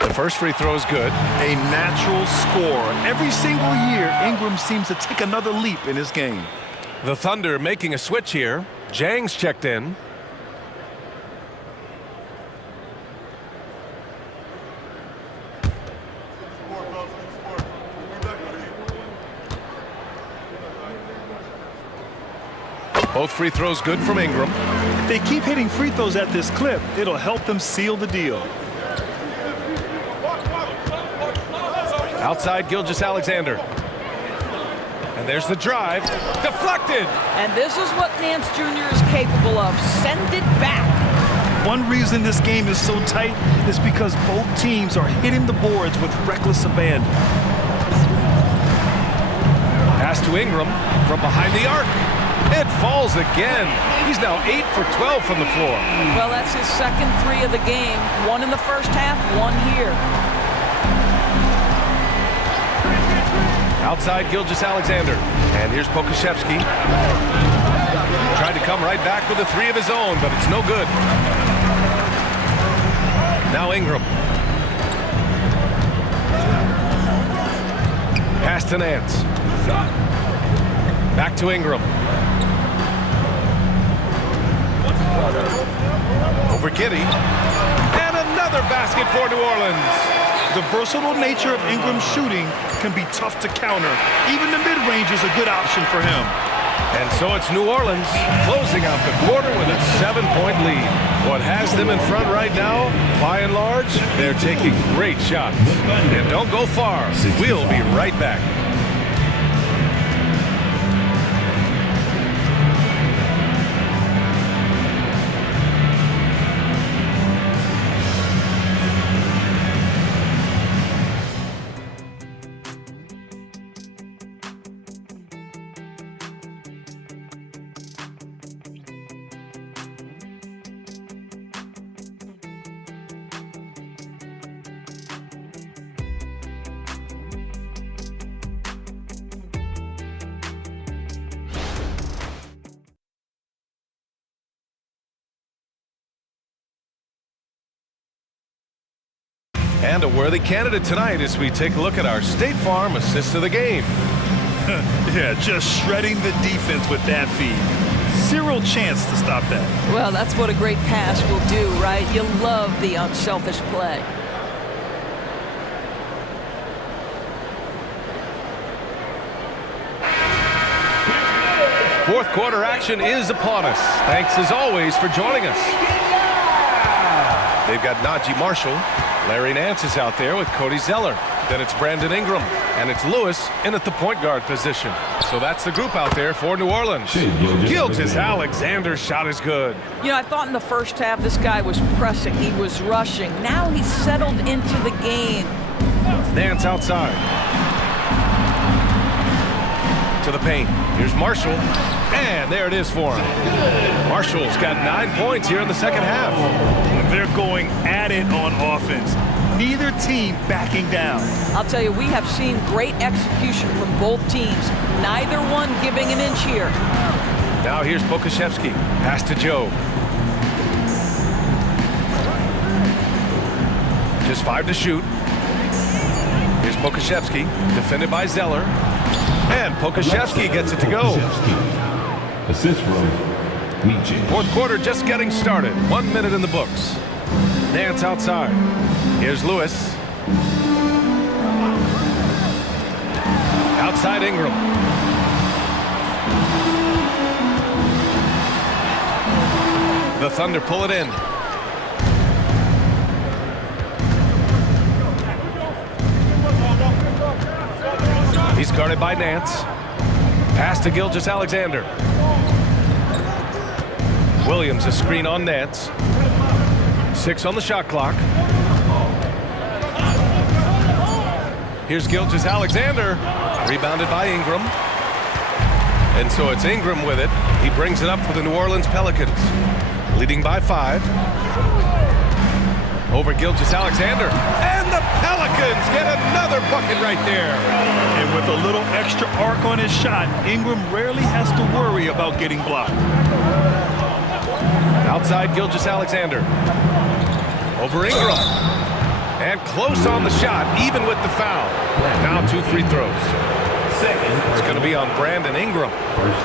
The first free throw is good. A natural scorer. Every single year, Ingram seems to take another leap in his game. The Thunder making a switch here. Jang's checked in. Both free throws good from Ingram. If they keep hitting free throws at this clip, it'll help them seal the deal. Outside Gilgeous-Alexander. And there's the drive. Deflected. And this is what Nance Jr. is capable of. Send it back. One reason this game is so tight is because both teams are hitting the boards with reckless abandon. Pass to Ingram from behind the arc. It falls again. He's now 8 for 12 from the floor. Well, that's his second 3 of the game. 1 in the first half, 1 here. Outside Gilgeous-Alexander. And here's Pokusevski. Tried to come right back with a 3 of his own, but it's no good. Now Ingram. Pass to Nance. Back to Ingram. Over Giddey. And another basket for New Orleans. The versatile nature of Ingram's shooting can be tough to counter. Even the mid-range is a good option for him. And so it's New Orleans closing out the quarter with a 7-point lead. What has them in front right now, by and large, they're taking great shots. And don't go far. We'll be right back. And a worthy candidate tonight as we take a look at our State Farm assist of the game. Yeah, just shredding the defense with that feed. Zero chance to stop that. Well, that's what a great pass will do, right? You love the unselfish play. Fourth quarter action is upon us. Thanks as always for joining us. They've got Najee Marshall. Larry Nance is out there with Cody Zeller. Then it's Brandon Ingram. And it's Lewis in at the point guard position. So that's the group out there for New Orleans. Gilgeous-Alexander's shot is good. You know, I thought in the first half this guy was pressing. He was rushing. Now he's settled into the game. Nance outside. To the paint. Here's Marshall. And there it is for him. Marshall's got 9 points here in the second half. They're going at it on offense. Neither team backing down. I'll tell you, we have seen great execution from both teams. Neither one giving an inch here. Now here's Pokashevsky. Pass to Joe. Just 5 to shoot. Here's Pokashevsky. Defended by Zeller. And Pokashevsky gets it to go. Assist from Leach. Fourth quarter just getting started. 1 minute in the books. Nance outside. Here's Lewis. Outside Ingram. The Thunder pull it in. He's guarded by Nance. Pass to Gilgeous-Alexander. Williams a screen on Nance. 6 on the shot clock. Here's Gilgeous-Alexander. Rebounded by Ingram. And so it's Ingram with it. He brings it up for the New Orleans Pelicans. Leading by 5. Over Gilgeous-Alexander. And the Pelicans get another bucket right there. And with a little extra arc on his shot, Ingram rarely has to worry about getting blocked. Outside Gilgeous-Alexander. Over Ingram. And close on the shot, even with the foul. Now 2 free throws. It's going to be on Brandon Ingram.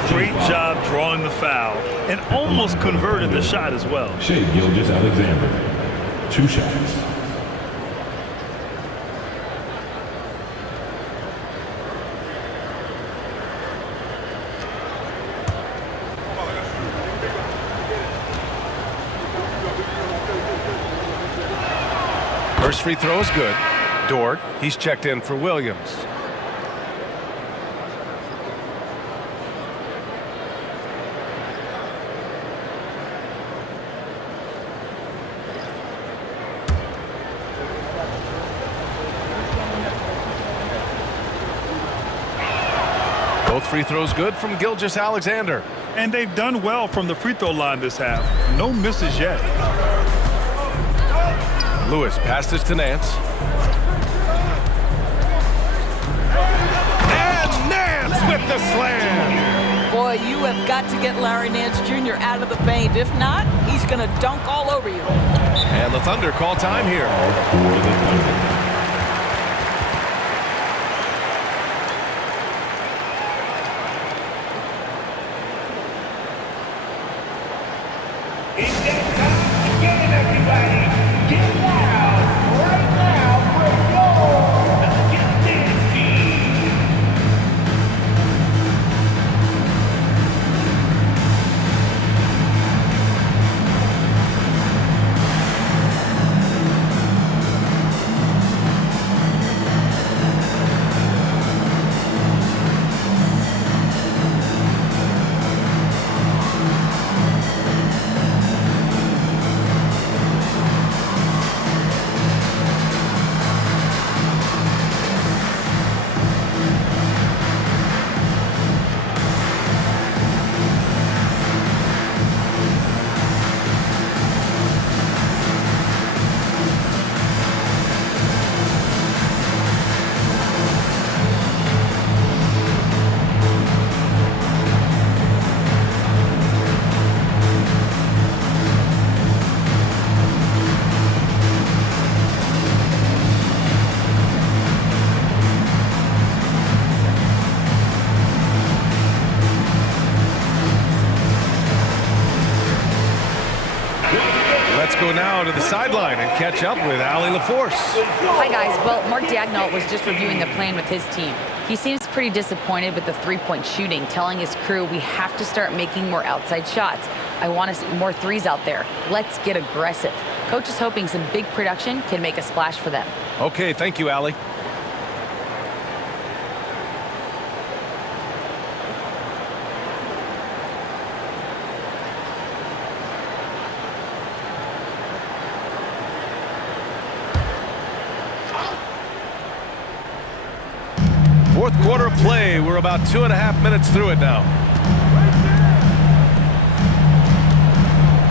Great job drawing the foul and almost converted the shot as well. Shea Gilgeous-Alexander. 2 shots. First free throw is good. Dort, he's checked in for Williams. Both free throws good from Gilgeous-Alexander. And they've done well from the free throw line this half. No misses yet. Lewis passes to Nance. And Nance with the slam. Boy, you have got to get Larry Nance Jr. out of the paint. If not, he's going to dunk all over you. And the Thunder call time here. It's that time again, everybody. Get loud right now for your Pelicans team. to the sideline and catch up with Allie LaForce. Hi, guys. Well, Mark Dagnall was just reviewing the plan with his team. He seems pretty disappointed with the three-point shooting, telling his crew we have to start making more outside shots. I want to see more threes out there. Let's get aggressive. Coach is hoping some big production can make a splash for them. Okay, thank you, Allie. Fourth quarter of play. We're about 2.5 minutes through it now.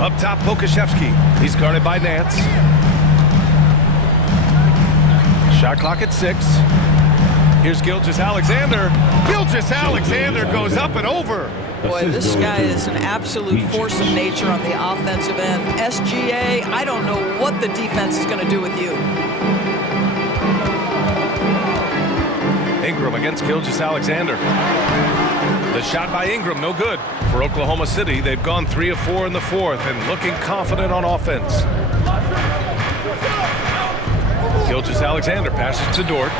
Up top, Pokusevski. He's guarded by Nance. Shot clock at 6. Here's Gilgeous-Alexander. Gilgeous-Alexander goes up and over. Boy, this guy is an absolute force of nature on the offensive end. SGA, I don't know what the defense is going to do with you. Ingram against Gilgeous-Alexander. The shot by Ingram, no good. For Oklahoma City, they've gone 3 of 4 in the fourth and looking confident on offense. Gilgeous-Alexander passes to Dort.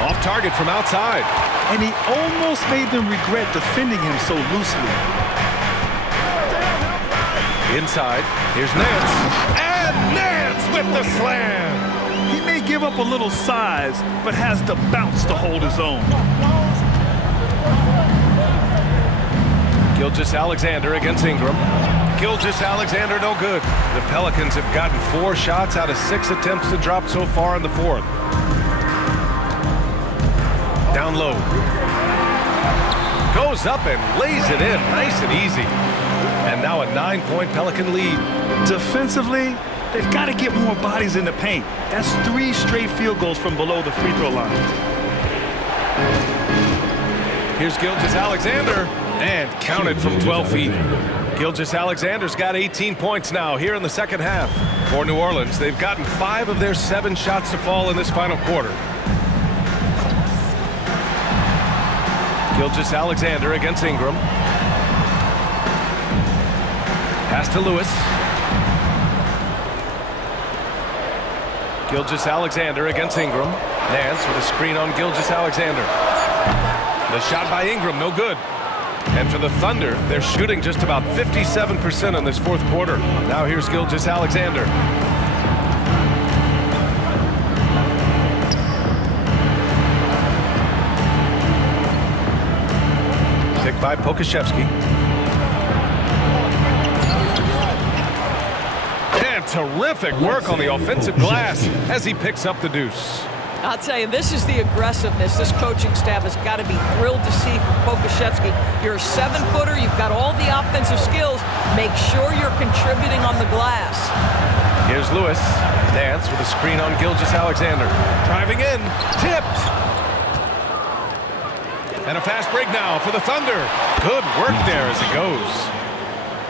Off target from outside. And he almost made them regret defending him so loosely. Inside, here's Nance. And Nance with the slam. He may give up a little size, but has the bounce to hold his own. Gilgeous-Alexander against Ingram. Gilgeous-Alexander no good. The Pelicans have gotten 4 shots out of 6 attempts to drop so far in the fourth. Down low. Goes up and lays it in nice and easy. And now a 9-point Pelican lead. Defensively, they've got to get more bodies in the paint. That's 3 straight field goals from below the free throw line. Here's Gilgeous-Alexander and counted from 12 feet. Gilgeous-Alexander's got 18 points now here in the second half. For New Orleans, they've gotten 5 of their 7 shots to fall in this final quarter. Gilgeous-Alexander against Ingram. Pass to Lewis. Gilgeous-Alexander against Ingram. Nance with a screen on Gilgeous-Alexander. The shot by Ingram, no good. And for the Thunder, they're shooting just about 57% in this fourth quarter. Now here's Gilgeous-Alexander. Picked by Pokusevski. And terrific work on the offensive glass as he picks up the deuce. I'll tell you, this is the aggressiveness this coaching staff has got to be thrilled to see from Pokusevski. You're a 7-footer. You've got all the offensive skills. Make sure you're contributing on the glass. Here's Lewis. Nance with a screen on Gilgeous-Alexander. Driving in. Tipped. And a fast break now for the Thunder. Good work there as it goes.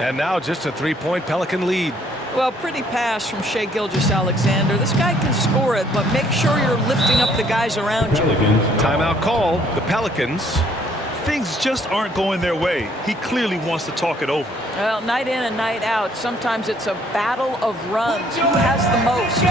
And now just a 3-point Pelican lead. Well, pretty pass from Shai Gilgeous-Alexander. This guy can score it, but make sure you're lifting up the guys around you. Timeout call. The Pelicans. Things just aren't going their way. He clearly wants to talk it over. Well, night in and night out, sometimes it's a battle of runs. Who has the most?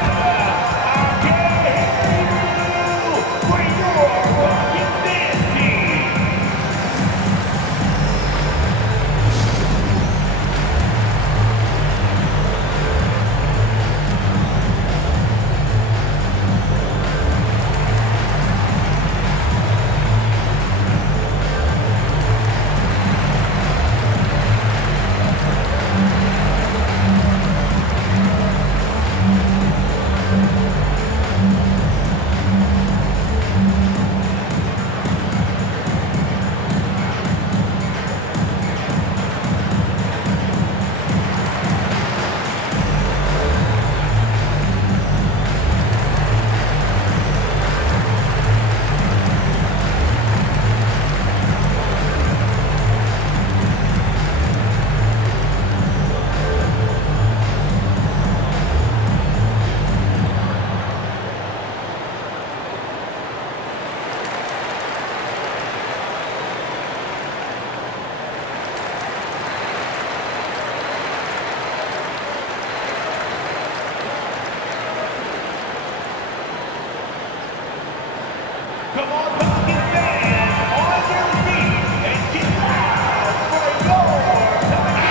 Come on, Pelicans fans, on your feet and get loud for your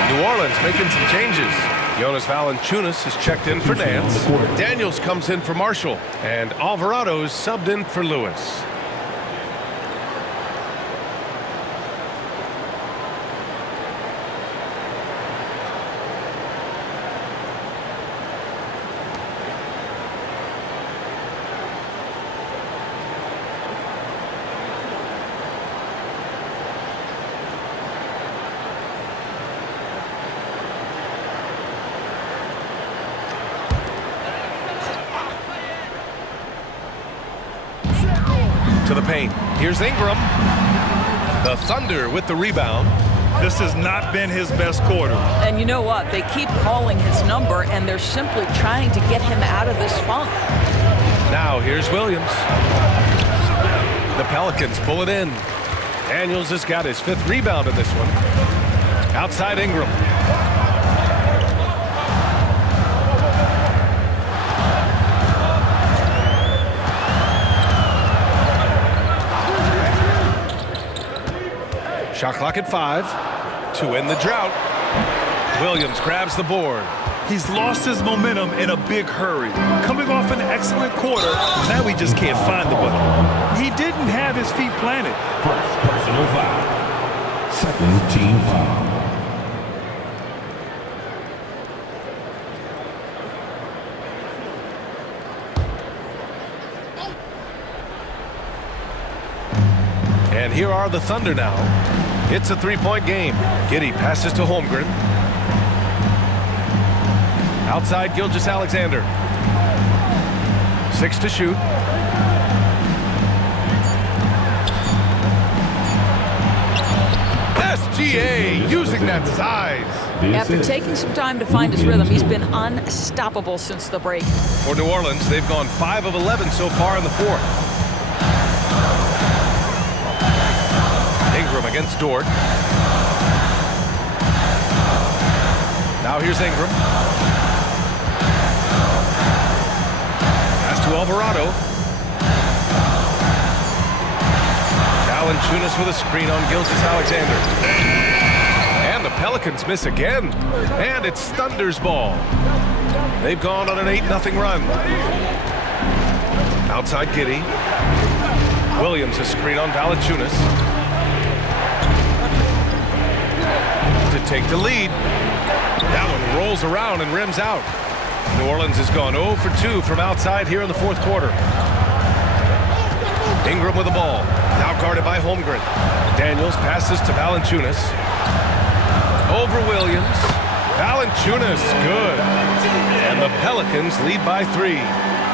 New Orleans making some changes. Jonas Valanciunas is checked in for Nance. Daniels comes in for Marshall. And Alvarado's subbed in for Lewis. To the paint. Here's Ingram. The Thunder with the rebound. This has not been his best quarter. And you know what? They keep calling his number, and they're simply trying to get him out of this funk. Now here's Williams. The Pelicans pull it in. Daniels has got his 5th rebound in this one. Outside Ingram. Shot clock at 5 to end the drought. Williams grabs the board. He's lost his momentum in a big hurry. Coming off an excellent quarter, now he just can't find the bucket. He didn't have his feet planted. First personal foul. Second team foul. And here are the Thunder now. It's a 3-point game. Giddey passes to Holmgren. Outside Gilgeous-Alexander. 6 to shoot. SGA using that size. After taking some time to find his rhythm, he's been unstoppable since the break. For New Orleans, they've gone 5 of 11 so far in the 4th. Ingram against Dort. Now here's Ingram. Pass to Alvarado. Valanciunas with a screen on Gilgeous-Alexander. And the Pelicans miss again. And it's Thunder's ball. They've gone on an 8-0 run. Outside Giddey. Williams a screen on Valanciunas. To take the lead. That one rolls around and rims out. New Orleans has gone 0 for 2 from outside here in the 4th quarter. Ingram with the ball. Now guarded by Holmgren. Daniels passes to Valanciunas. Over Williams. Valanciunas, good. And the Pelicans lead by 3.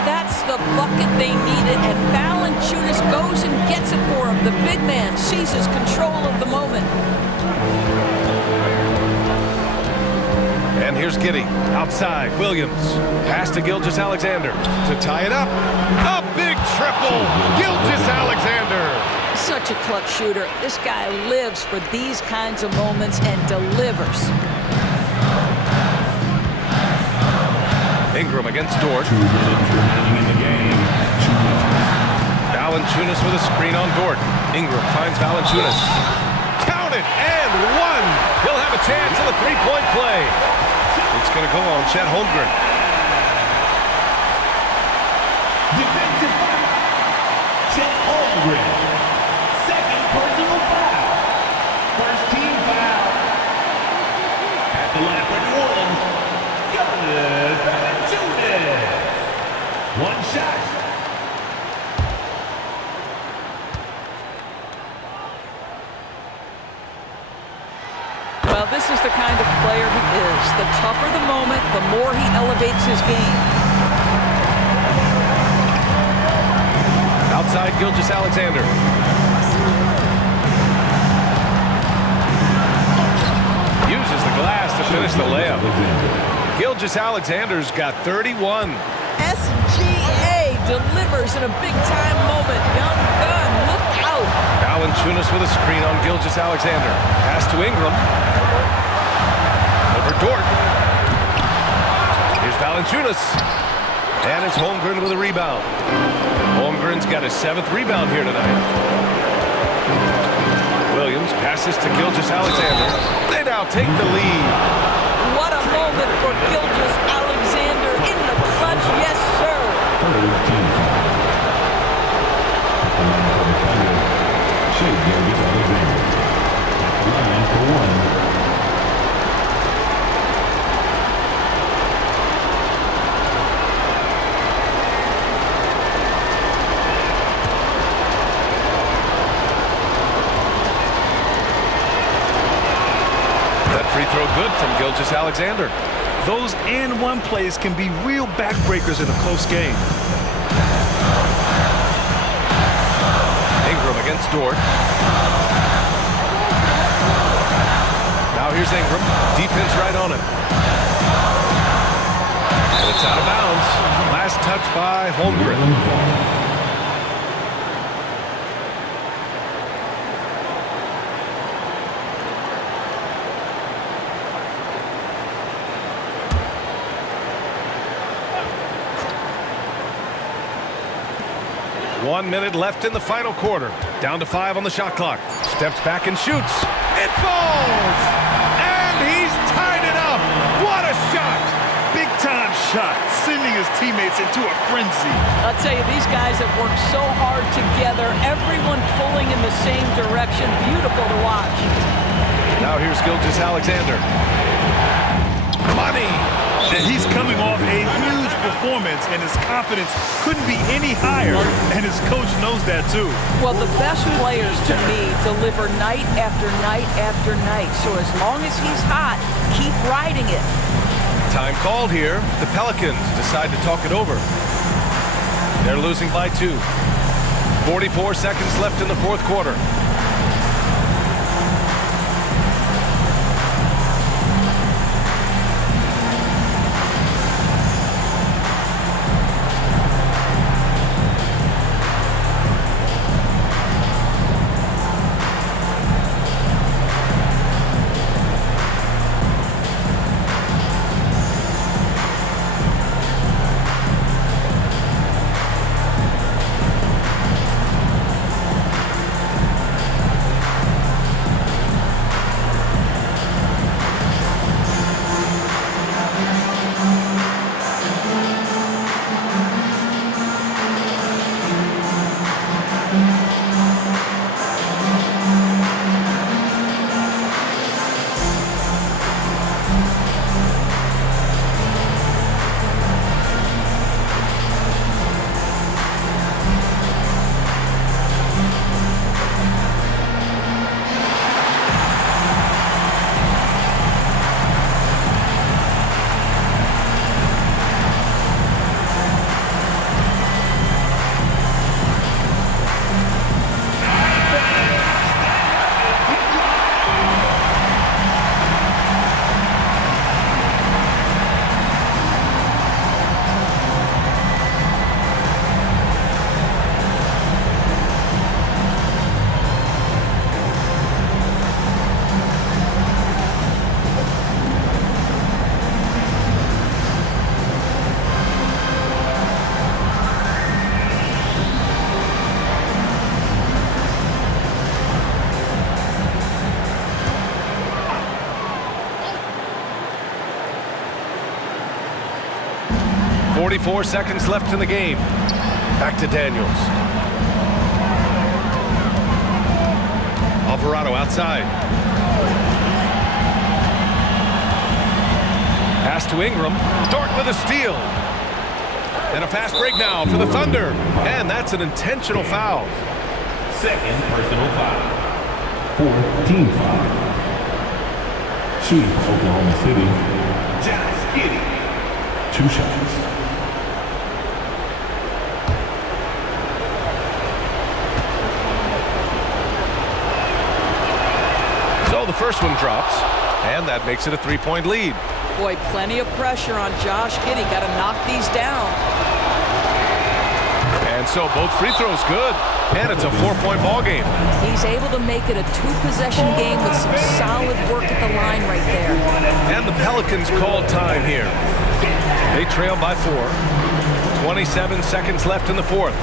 That's the bucket they needed, and Valanciunas goes and gets it for him. The big man seizes control of the moment. And here's Giddey. Outside, Williams. Pass to Gilgeous-Alexander to tie it up. A big triple. Gilgeous-Alexander. Such a clutch shooter. This guy lives for these kinds of moments and delivers. Ingram against Dort. 2 minutes remaining in the game. 2 minutes. Valanciunas with a screen on Dort. Ingram finds Valanciunas. Count it, and 1. He'll have a chance in the 3-point play. It's going to go on Chet Holmgren. defensive foul. Chet Holmgren. Second personal foul. First team foul. At the line for New Orleans, Jonas Valanciunas. One shot. Well, this is the kind of player he is. The tougher the moment, the more he elevates his game. Outside Gilgeous-Alexander. Uses the glass to finish the layup. Gilgeous-Alexander's got 31. SGA delivers in a big-time moment. Young gun, look out. Valanciunas with a screen on Gilgeous-Alexander. Pass to Ingram. Over Dort. Here's Valanciunas. And it's Holmgren with a rebound. Holmgren's got his 7th rebound here tonight. Williams passes to Gilgeous-Alexander. They now take the lead. What a moment for Gilgeous-Alexander in the clutch. Yes, sir. Shea Gilgeous-Alexander. Line for 1. Free throw good from Gilgeous-Alexander. Those and one plays can be real backbreakers in a close game. Ingram against Dort. Now here's Ingram. Defense right on him. And it's out of bounds. Last touch by Holmgren. 1 minute left in the final quarter. Down to 5 on the shot clock. Steps back and shoots. It falls! And he's tied it up! What a shot! Big time shot, sending his teammates into a frenzy. I'll tell you, these guys have worked so hard together. Everyone pulling in the same direction. Beautiful to watch. Now here's Gilgeous-Alexander. Money! And he's coming off a huge performance, and his confidence couldn't be any higher, and his coach knows that too. Well, the best players to me deliver night after night after night. So as long as he's hot, keep riding it. Time called here. The Pelicans decide to talk it over. They're losing by 2. 44 seconds left in the 4th quarter. .44 seconds left in the game. Back to Daniels. Alvarado outside. Pass to Ingram. Dort with a steal. And a fast break now for the Thunder. And that's an intentional foul. Second personal foul. 4th team foul. Shooting for Oklahoma City. Josh Giddey. 2 shots. So the first one drops, and that makes it a 3-point lead. Boy, plenty of pressure on Josh Giddey. Got to knock these down. And so both free throws good, and it's a 4-point ball game. He's able to make it a 2-possession game with some solid work at the line right there. And the Pelicans called time here. They trail by 4. 27 seconds left in the fourth.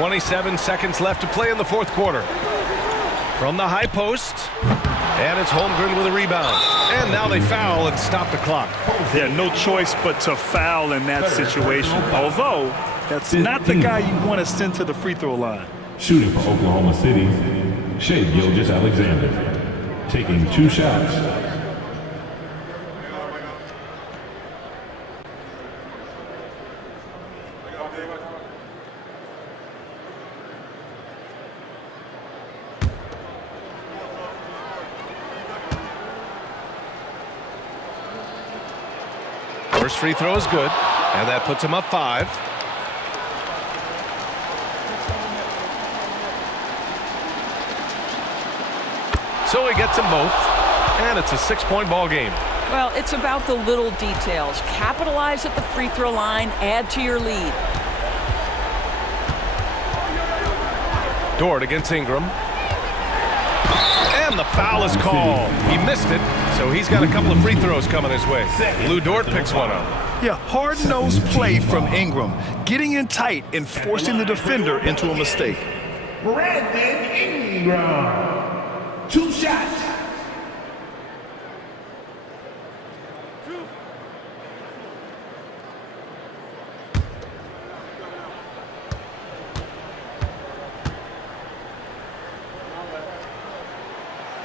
.27 seconds left to play in the fourth quarter. From the high post, and it's Holmgren with a rebound. And now they foul and stop the clock. Yeah, no choice but to foul in that situation. Although, that's not the guy you want to send to the free throw line. Shooting for Oklahoma City, Shea Gilgeous-Alexander, taking 2 shots. First free throw is good, and that puts him up 5. So he gets them both, and it's a 6-point ball game. Well, it's about the little details. Capitalize at the free throw line, add to your lead. Dort against Ingram. And the foul is called. He missed it, so he's got a couple of free throws coming his way. Lou Dort picks one up. Yeah, hard-nosed play from Ingram, getting in tight and forcing the defender into a mistake. Brandon Ingram. 2 shots.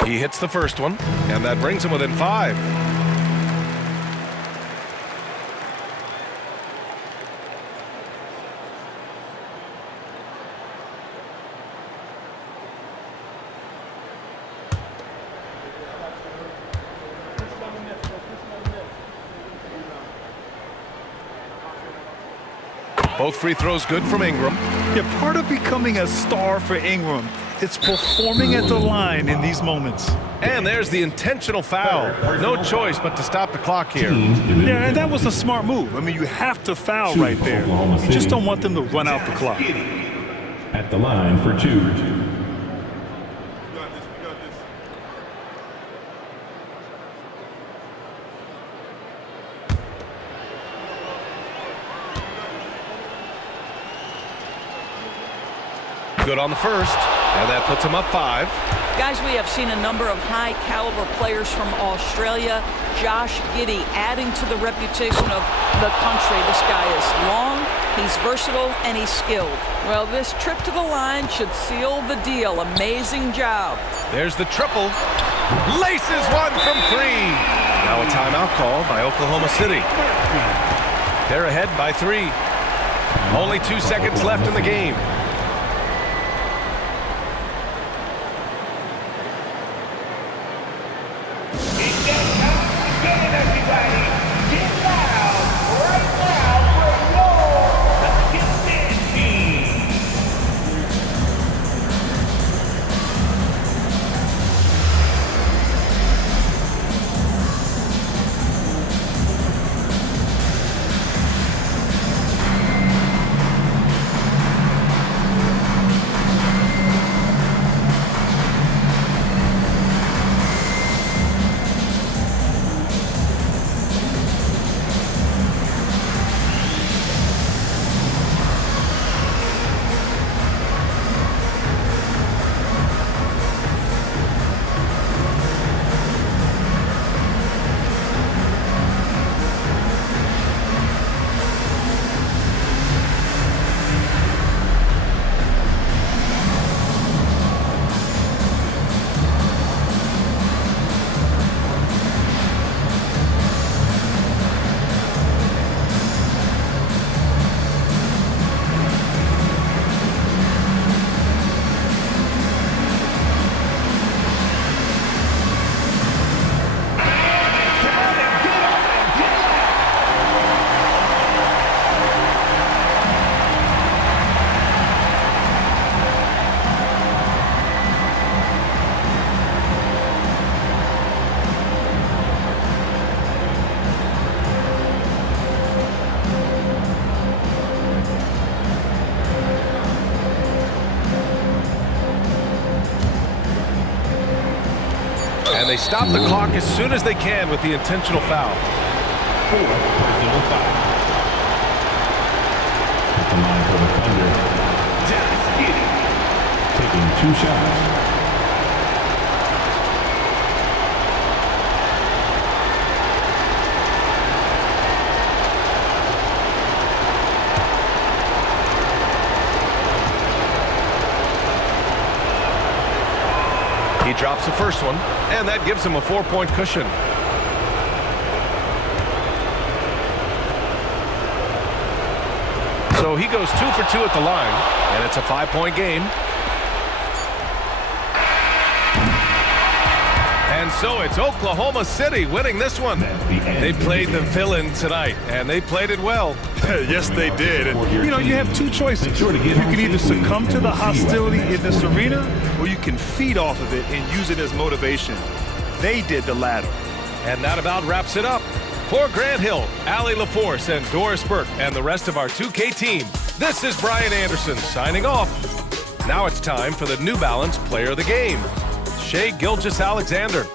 He hits the first one, and that brings him within 5. Both free throws good from Ingram. Yeah, part of becoming a star for Ingram, it's performing at the line in these moments. And there's the intentional foul. No choice but to stop the clock here. Yeah, and that was a smart move. I mean, you have to foul right there. You just don't want them to run out the clock. At the line for 2. Good on the first, and that puts him up 5. Guys, we have seen a number of high-caliber players from Australia. Josh Giddey adding to the reputation of the country. This guy is long, he's versatile, and he's skilled. Well, this trip to the line should seal the deal. Amazing job. There's the triple. Laces one from 3. Now a timeout call by Oklahoma City. They're ahead by 3. Only 2 seconds left in the game. And they stop the clock as soon as they can with the intentional foul. 4 personal foul. At the line for the Thunder, Josh Giddey, taking 2 shots. He drops the first one, and that gives him a 4-point cushion. So he goes 2 for 2 at the line, and it's a 5-point game. And so it's Oklahoma City winning this one. They played the villain tonight, and they played it well. Yes, they did. And, you know, you have 2 choices. You can either succumb to the hostility in this arena, or you can feed off of it and use it as motivation. They did the latter. And that about wraps it up. For Grant Hill, Allie LaForce, and Doris Burke, and the rest of our 2K team, this is Brian Anderson signing off. Now it's time for the New Balance Player of the Game, Shai Gilgeous-Alexander.